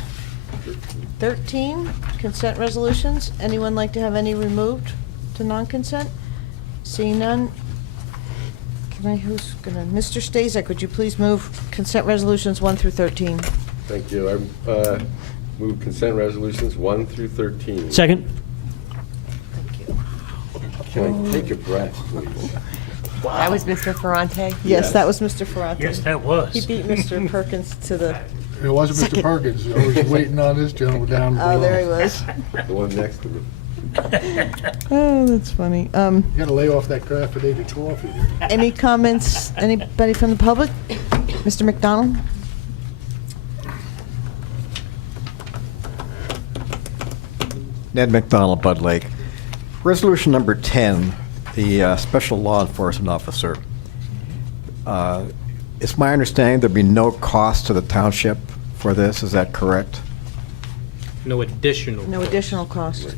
13 consent resolutions. Anyone like to have any removed to non-consent? Seeing none. Who's gonna, Mr. Stazak, would you please move consent resolutions 1 through 13? Thank you. I move consent resolutions 1 through 13. Second. Thank you. Can I take a breath, please? That was Mr. Ferrante? Yes, that was Mr. Ferrante. Yes, that was. He beat Mr. Perkins to the, It wasn't Mr. Second. Perkins. I was waiting on this gentleman down below. oh, there he was. The one next to me. Oh, that's funny. You gotta lay off that caffeinated coffee. Any comments, anybody from the public? Mr. McDonald? Ned McDonald, Bud Lake. Resolution number 10, the special law enforcement officer. It's my understanding there'd be no cost to the township for this, is that correct? No additional. No additional cost.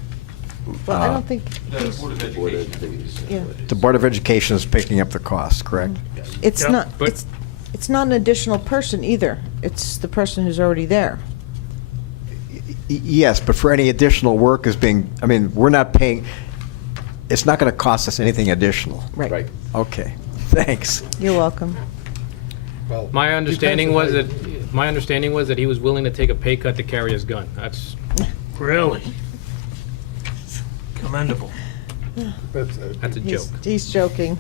Well, I don't think he's, Board of Education. yeah. The Board of Education is picking up the cost, correct? It's Yep. not, But- it's not an additional person either. It's the person who's already there. Yes, but for any additional work is being, I mean, we're not paying, it's not going to cost us anything additional. Right. Okay, thanks. You're welcome. Well, My understanding was depends that he was willing to take a pay cut to carry his gun. That's, Really? Commendable. that's a joke. He's joking.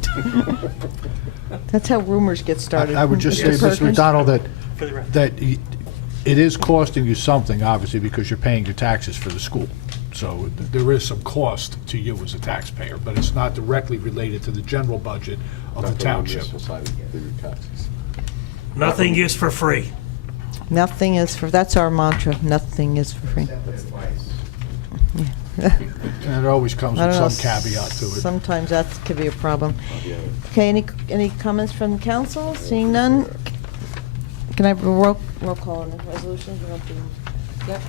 That's how rumors get started. I would just say, Mr. Mr. Perkins? McDonald, For the record. that it is costing you something, obviously, because you're paying your taxes for the school. So there is some cost to you as a taxpayer, but it's not directly related to the general budget of the Not township. municipal side of your taxes. Nothing is for free. Nothing is for, that's our mantra, nothing is for free. Yeah. And it always comes I with don't some know, caveat to it. Sometimes that could be a problem. Okay, any comments from the council? Seeing none? Can I have a roll call on the resolutions? We don't do- Yep.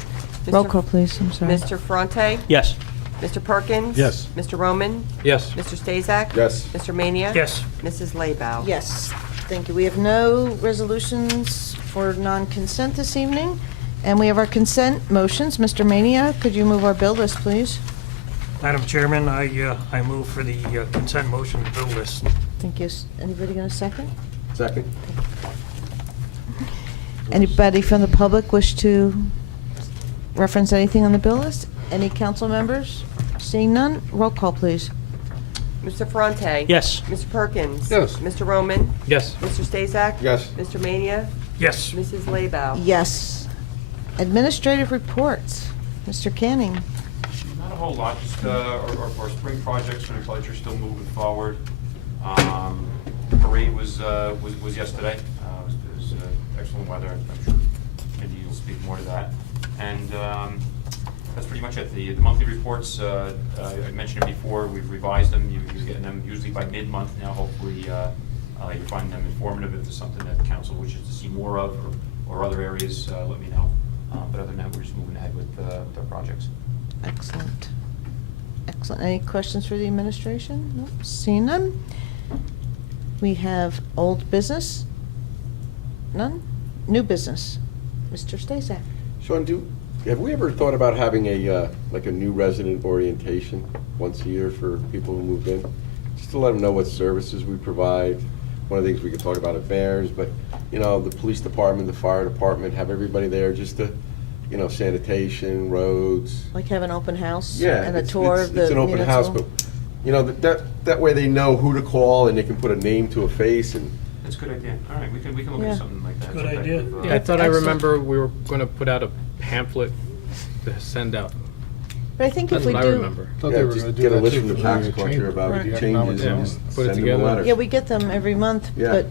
Roll Mr. call, please, I'm sorry. Mr. Ferrante? Yes. Mr. Perkins? Yes. Mr. Roman? Yes. Mr. Stazak? Yes. Mr. Mania? Yes. Mrs. Laybow? Yes, thank you. We have no resolutions for non-consent this evening, and we have our consent motions. Mr. Mania, could you move our bill list, please? Madam Chairman, I move for the consent motion bill list. Thank you. Anybody going to second? Second? Anybody from the public wish to reference anything on the bill list? Any council members? Seeing none, roll call, please. Mr. Ferrante? Yes. Mr. Perkins? Yes. Mr. Roman? Yes. Mr. Stazak? Yes. Mr. Mania? Yes. Mrs. Laybow? Yes. Administrative reports. Mr. Canning. Not a whole lot, just our spring projects for the pledge are still moving forward. Parade was yesterday. It was excellent weather. I'm sure Mindy will speak more to that. And that's pretty much it. The monthly reports, I mentioned it before, we've revised them. You're getting them usually by mid-month now. Hopefully you find them informative. If there's something that the council wishes to see more of or other areas, let me know. But other than that, we're just moving ahead with the projects. Excellent. Excellent. Any questions for the administration? Nope, seeing none. We have old business? None? New business? Mr. Stazak? Sean, have we ever thought about having a, like a new resident orientation once a year for people who move in? Just to let them know what services we provide. One of the things we could talk about at fairs, but, you know, the police department, the fire department, have everybody there just to, you know, sanitation, roads. Like have an open house? Yeah. And a it's- tour it's- of the It's an open house, but, you know, that way they know who to call and they can put a name to a face and. That's a good idea. All right, we can look Yeah. at something like that. Good Some type idea. of, Yeah, I thought I Excellent. remember we were going to put out a pamphlet to send out. But I think That's if we what I do. remember. Thought Yeah, they were just gonna do get a that list too from the for tax the collector chamber, about for the changes economic and Yeah, just development. put it send them a together. letter. Yeah, we get them every month, Yeah. but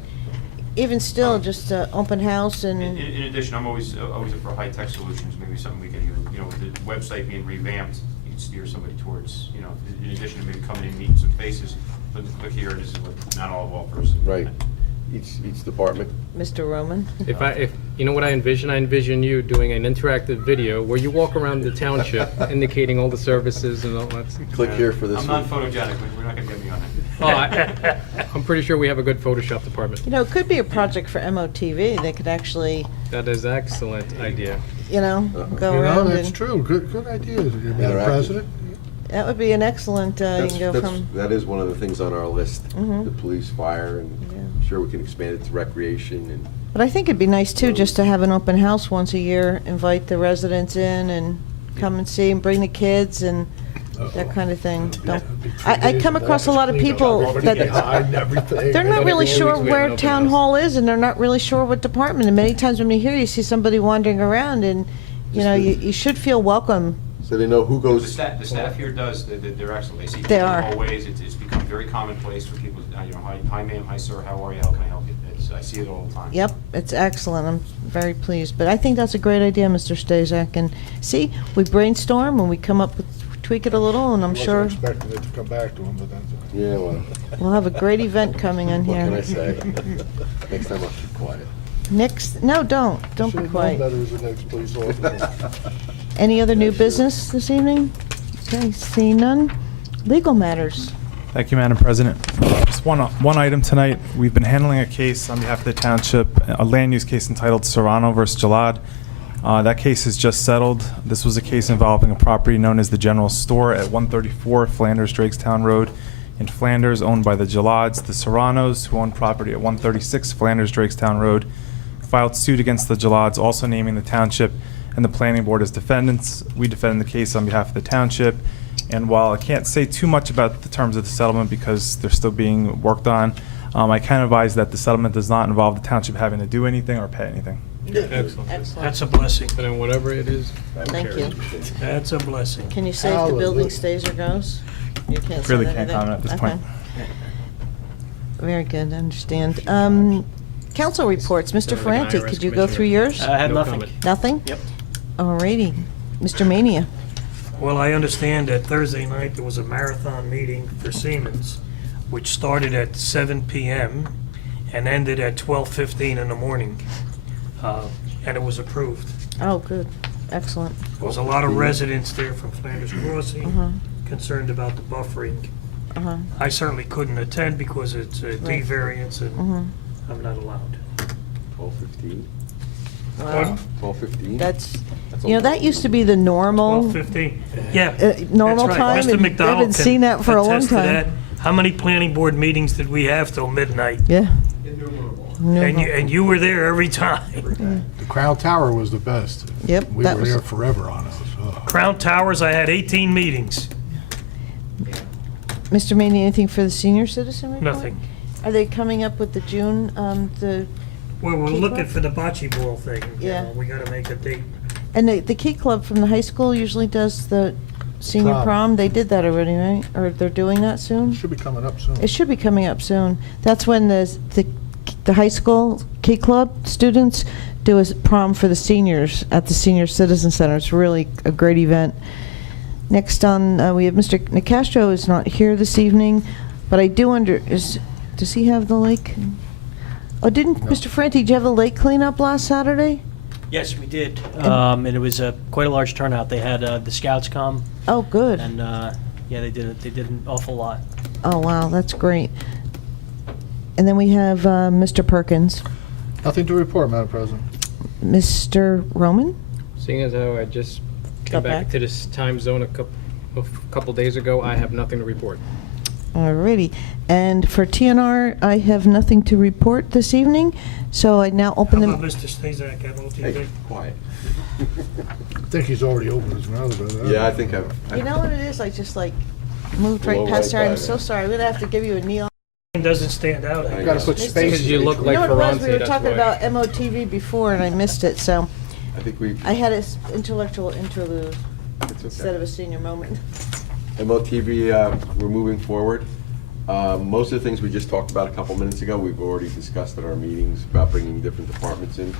even still, just open house In and, addition, I'm always up for high-tech solutions, maybe something we can even, you know, with the website being revamped, you can steer somebody towards, you know, in addition to maybe coming in, meeting some faces, click here, this is what, not all of all person. Right. Each department. Mr. Roman? If you know what I envision you doing an interactive video where you walk around the township indicating all the services and all that. Click here for this I'm one. not photogenic, we're not gonna get me on it. Oh, I'm pretty sure we have a good Photoshop department. You know, it could be a project for MOTV. They could actually, That is excellent idea. you know, go You know, around that's and, true. Good idea, Madam Interactive. President. that would be an excellent, you can go from, That is one of the things on our list, Mhm. the police, fire, and Yeah. I'm sure we can expand it to recreation and. but I think it'd be nice too, just to have an open house once a year, invite the residents in and come and see and bring the kids and that kind of thing. Don't- I come across a lot of people that, they're not really sure we have an where open town house. hall is, and they're not really sure what department. And many times when you hear, you see somebody wandering around, and, you know, you should feel welcome. So they know who The goes. staff here does, they're excellent, they see They people in are. hallways, it's become very commonplace for people, you know, hi ma'am, hi sir, how are you, how can I help you? I see it all the time. Yep, it's excellent. I'm very pleased. But I think that's a great idea, Mr. Stazak. And see, we brainstorm and we come up with, tweak it a little, and I'm sure Wasn't expecting it to come back to him, but that's. Yeah, well, we'll have a great event coming in what here. can I say? Next time I'll keep quiet. Next, no, don't be Should've known quiet. better as the next police officer. Any other new Sure. business this evening? Okay, seeing none. Legal matters. Thank you, Madam President. Just one item tonight. We've been handling a case on behalf of the township, a land use case entitled Serrano versus Gelad. That case is just settled. This was a case involving a property known as the General Store at 134 Flanders Drakestown Road in Flanders, owned by the Gelads. The Serranos, who own property at 136 Flanders Drakestown Road, filed suit against the Gelads, also naming the township and the planning board as defendants. We defended the case on behalf of the township. And while I can't say too much about the terms of the settlement because they're still being worked on, I can advise that the settlement does not involve the township having to do anything or pay anything. Excellent. Excellent. That's a blessing. And then whatever it is. Thank you. That's a blessing. Can you say if the building stays or goes? You can't say Really that, can't I think. comment at this point. Okay. Very good, I understand. Council reports, Mr. Sounded like an Ferranti, IRS could you go through commissioner. yours? I had No nothing. comment. Nothing? Yep. Alrighty. Mr. Mania? Well, I understand that Thursday night there was a marathon meeting for Siemens, which started at 7 PM and ended at 12:15 in the morning. And it was approved. Oh, good, excellent. There was a lot of residents there from Flanders Crossing concerned about the buffering. Uh-huh. I certainly couldn't attend because it's a D Right. variance and Mhm. I'm not allowed. 12:15? Wow. 12:15? That's, a you know, that lot. used to be the normal, 12:15, yeah. normal that's right. time, Mr. and McDonald haven't can seen that for a long attest to time. that. How many planning board meetings did we have till midnight? Yeah. And you were there every time. The Crown Tower was the best. Yep, We that were was- there forever on those. Oh. Crown Towers, I had 18 meetings. Mr. Mania, anything for the senior citizen report? Nothing. Are they coming up with the June, the, Well, we're Key looking Club? for the bocce ball thing. you Yeah. know, We gotta make a date. and the Key Club from the high school usually does the senior Prom. prom? They did that already, right? Or they're doing that soon? Should be coming up soon. It should be coming up soon. That's when the high school Key Club students do a prom for the seniors at the Senior Citizen Center. It's really a great event. Next on, we have Mr. Nicastro is not here this evening, but I do does he have the lake? Oh, didn't, No. Mr. Franti, did you have the lake cleanup last Saturday? Yes, we did. And it was quite a large turnout. They had the scouts come, Oh, good. and yeah, they did an awful lot. Oh, wow, that's great. And then we have Mr. Perkins. Nothing to report, Madam President. Mr. Roman? Seeing as how I just came Got back back? to this time zone a couple days ago, I have nothing to report. Alrighty. And for TNR, I have nothing to report this evening, so I now open How the... about Mr. Stazak at OTV? Hey, quiet. I think he's already opened his mouth about that. Yeah, I think I've. You know what it is? I just like moved right Blow past right her. by I'm so that. sorry. I'm gonna have to give you a neon. It doesn't stand out. I I Gotta guess. put Mr. space. Because you look You like know what it was? We Ferranti, were that's talking why. about MOTV before, and I missed it, so I think we. I had an intellectual interlude It's okay. instead of a senior moment. MOTV, we're moving forward. Most of the things we just talked about a couple minutes ago, we've already discussed at our meetings about bringing different departments in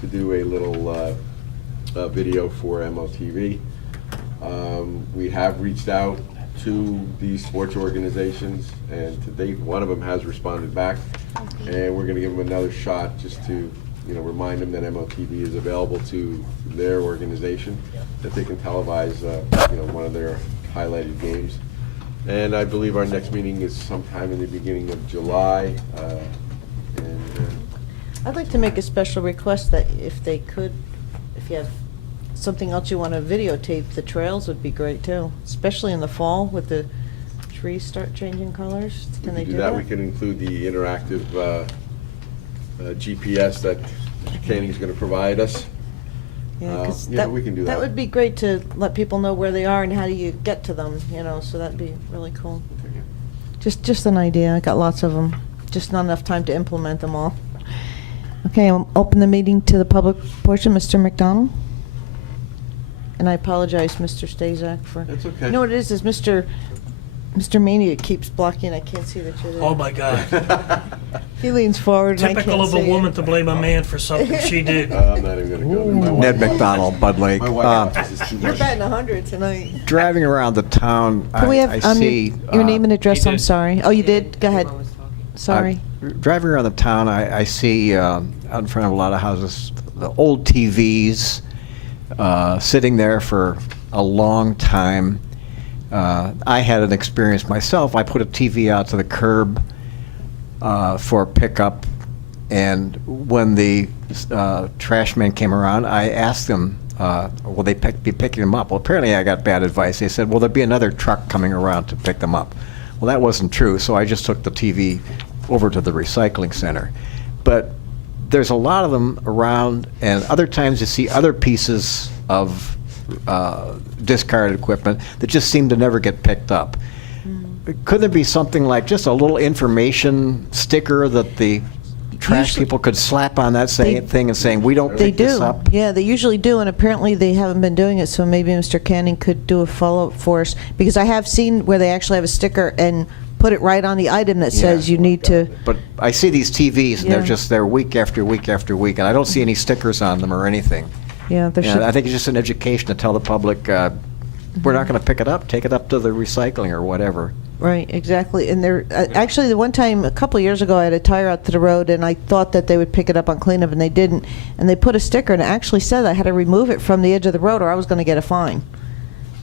to do a little video for MOTV. We have reached out to these sports organizations, and to date, one of them has responded back. And we're gonna give them another shot just to, remind them that MOTV is available to their organization, that they can televise, one of their highlighted games. And I believe our next meeting is sometime in the beginning of July. I'd like to make a special request that if they could, if you have something else you want to videotape, the trails would be great too, especially in the fall with the trees start changing colors. Can they do that? We can include the interactive GPS that Mr. Koenig's going to provide us. Yeah, 'cause Yeah, we can do that. That would be great to let people know where they are and how do you get to them, so that'd be really cool. Just an idea. I got lots of them. Just not enough time to implement them all. Okay, I'll open the meeting to the public portion. Mr. McDonald? And I apologize, Mr. Stazak, for... That's okay. You know what it is Mr. Mania keeps blocking. I can't see that you're there. Oh, my God. He leans forward and I Typical can't of a see woman it. to blame a man for something she did. I'm not even going to go there. My wife- Ned McDonald, Bud Lake. My wife thinks this is too You're much. batting 100 tonight. Driving around the town, Can we I have see... your name and address? He I'm did. sorry. Oh, you did? Go ahead. Sorry. Driving around the town, I see out in front of a lot of houses, the old TVs sitting there for a long time. I had an experience myself. I put a TV out to the curb for pickup, and when the trash man came around, I asked them, will they be picking them up? Well, apparently I got bad advice. They said, well, there'll be another truck coming around to pick them up. Well, that wasn't true, so I just took the TV over to the recycling center. But there's a lot of them around, and other times you see other pieces of discarded equipment that just seem to never get picked up. Could there be something like just a little information sticker that the trash Usually- people could slap on that thing and saying, we don't They pick this do. up? Yeah, they usually do, and apparently they haven't been doing it, so maybe Mr. Canning could do a follow-up for us. Because I have seen where they actually have a sticker and put it right on the item that says you need to... But I see these TVs, and they're Yeah. just there week after week after week, and I don't see any stickers on them or anything. Yeah, there And should... I think it's just an education to tell the public, we're not going to pick it up, take it up to the recycling or whatever. Right, exactly. And they're actually the one time a couple of years ago, I had a tire out to the road, and I thought that they would pick it up on cleanup, and they didn't. And they put a sticker, and it actually said I had to remove it from the edge of the road, or I was going to get a fine.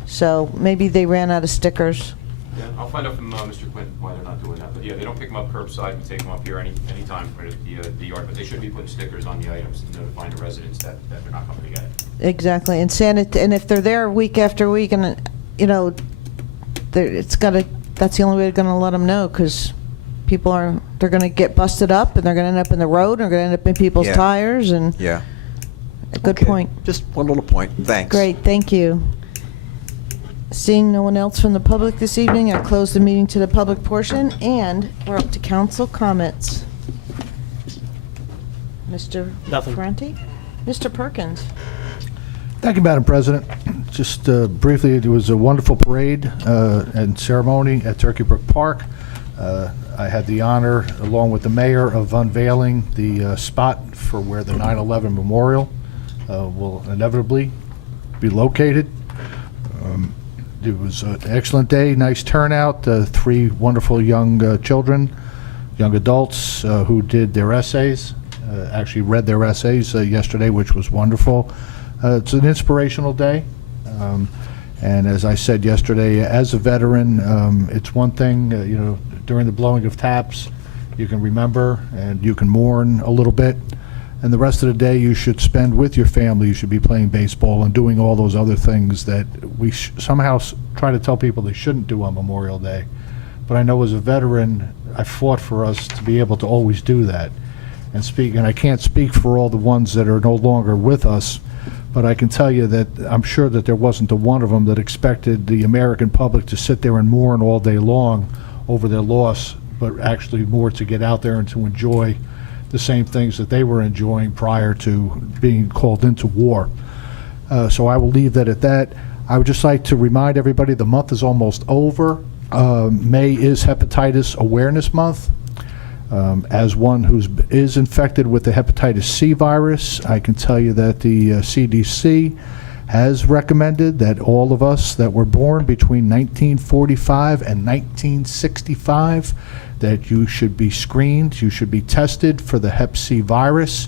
So maybe they ran out of stickers. Yeah, I'll find out from Mr. Quinn why they're not doing that. But yeah, they don't pick them up curbside. We take them up here anytime for the yard. But they should be putting stickers on the items to notify the residents that they're not coming to get it. Exactly. And and if they're there week after week, and it's got to. That's the only way they're going to let them know, because people they're going to get busted up, and they're going to end up in the road, and they're going to end up in people's Yeah. tires, and Yeah. a good Okay. point. Just one little point. Thanks. Great, thank you. Seeing no one else from the public this evening, I close the meeting to the public portion, and we're up to council comments. Mr. Nothing. Ferranti? Mr. Perkins? Thank you, Madam President. Just briefly, it was a wonderful parade and ceremony at Turkey Brook Park. I had the honor, along with the mayor, of unveiling the spot for where the 9/11 memorial will inevitably be located. It was an excellent day, nice turnout, 3 wonderful young children, young adults who did their essays actually read their essays yesterday, which was wonderful. It's an inspirational day. And as I said yesterday, as a veteran, it's one thing, during the blowing of taps, you can remember and you can mourn a little bit. And the rest of the day you should spend with your family. You should be playing baseball and doing all those other things that we somehow try to tell people they shouldn't do on Memorial Day. But I know as a veteran, I fought for us to be able to always do that. And I can't speak for all the ones that are no longer with us, but I can tell you that I'm sure that there wasn't a one of them that expected the American public to sit there and mourn all day long over their loss, but actually more to get out there and to enjoy the same things that they were enjoying prior to being called into war. So I will leave that at that. I would just like to remind everybody the month is almost over. May is Hepatitis Awareness Month. As one who is infected with the hepatitis C virus, I can tell you that the CDC has recommended that all of us that were born between 1945 and 1965, that you should be screened, you should be tested for the hep C virus.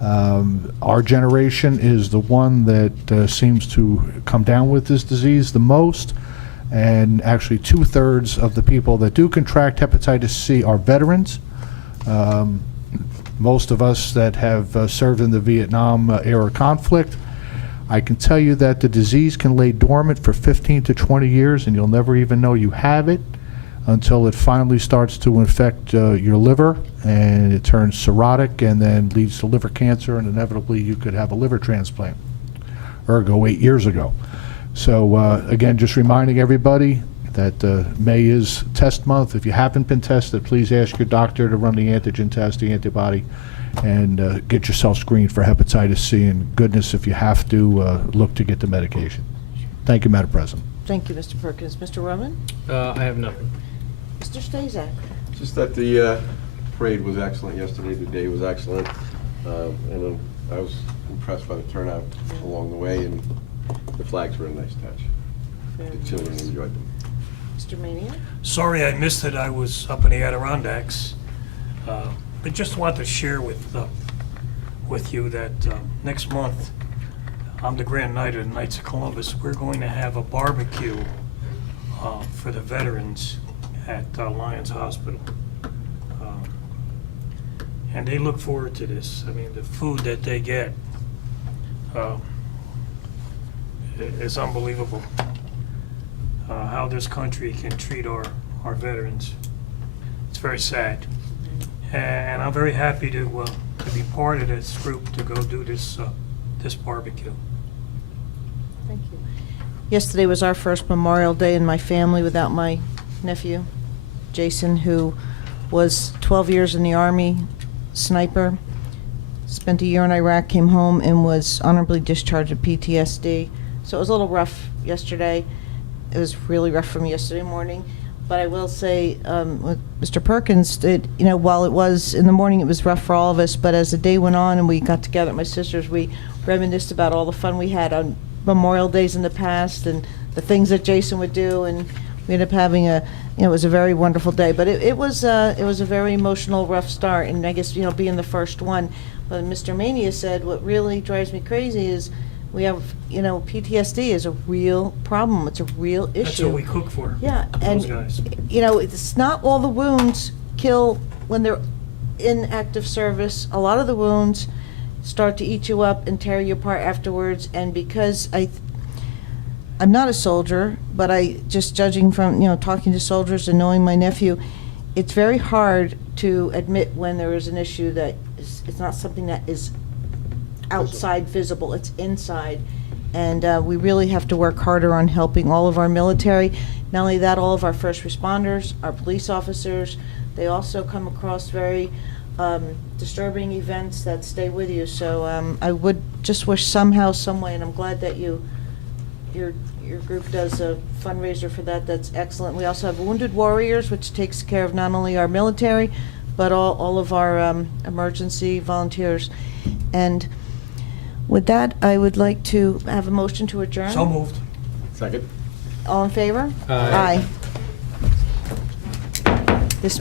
Our generation is the one that seems to come down with this disease the most, and actually 2/3 of the people that do contract hepatitis C are veterans. Most of us that have served in the Vietnam era conflict. I can tell you that the disease can lay dormant for 15 to 20 years and you'll never even know you have it until it finally starts to infect your liver and it turns cirrhotic and then leads to liver cancer, and inevitably you could have a liver transplant. Ergo 8 years ago. So again, just reminding everybody that May is test month. If you haven't been tested, please ask your doctor to run the antigen test, the antibody, and get yourself screened for hepatitis C. And goodness, if you have to, look to get the medication. Thank you, Madam President. Thank you, Mr. Perkins. Mr. Roman? I have nothing. Mr. Stazak? Just that the parade was excellent yesterday, the day was excellent, and I was impressed by the turnout along the way, and the flags were a nice touch. The children enjoyed them. Mr. Mania? Sorry I missed it. I was up in the Adirondacks. But just want to share with you that next month, on the Grand Night of the Knights of Columbus, we're going to have a barbecue for the veterans at Lions Hospital. And they look forward to this. I mean, the food that they get is unbelievable. How this country can treat our veterans. It's very sad. And I'm very happy to be part of this group to go do this barbecue. Thank you. Yesterday was our first Memorial Day in my family without my nephew, Jason, who was 12 years in the Army, sniper, spent a year in Iraq, came home, and was honorably discharged of PTSD. So it was a little rough yesterday. It was really rough for me yesterday morning. But I will say, with Mr. Perkins, while it was in the morning, it was rough for all of us. But as the day went on and we got together at my sister's, we reminisced about all the fun we had on Memorial Days in the past and the things that Jason would do. And we ended up having it was a very wonderful day. But it was a very emotional, rough start. And I guess, being the first one. But Mr. Mania said, what really drives me crazy is we have, PTSD is a real problem. It's a real issue. That's what we cook for. Yeah, and, those guys. It's not all the wounds kill when they're in active service. A lot of the wounds start to eat you up and tear you apart afterwards. And because I'm not a soldier, but just judging from, talking to soldiers and knowing my nephew, it's very hard to admit when there is an issue that it's not something that is outside visible, it's inside. And we really have to work harder on helping all of our military. Not only that, all of our first responders, our police officers, they also come across very disturbing events that stay with you. So I would just wish somehow, some way, and I'm glad that your group does a fundraiser for that. That's excellent. We also have Wounded Warriors, which takes care of not only our military, but all of our emergency volunteers. And with that, I would like to have a motion to adjourn. So moved. Second. All in favor? Aye. This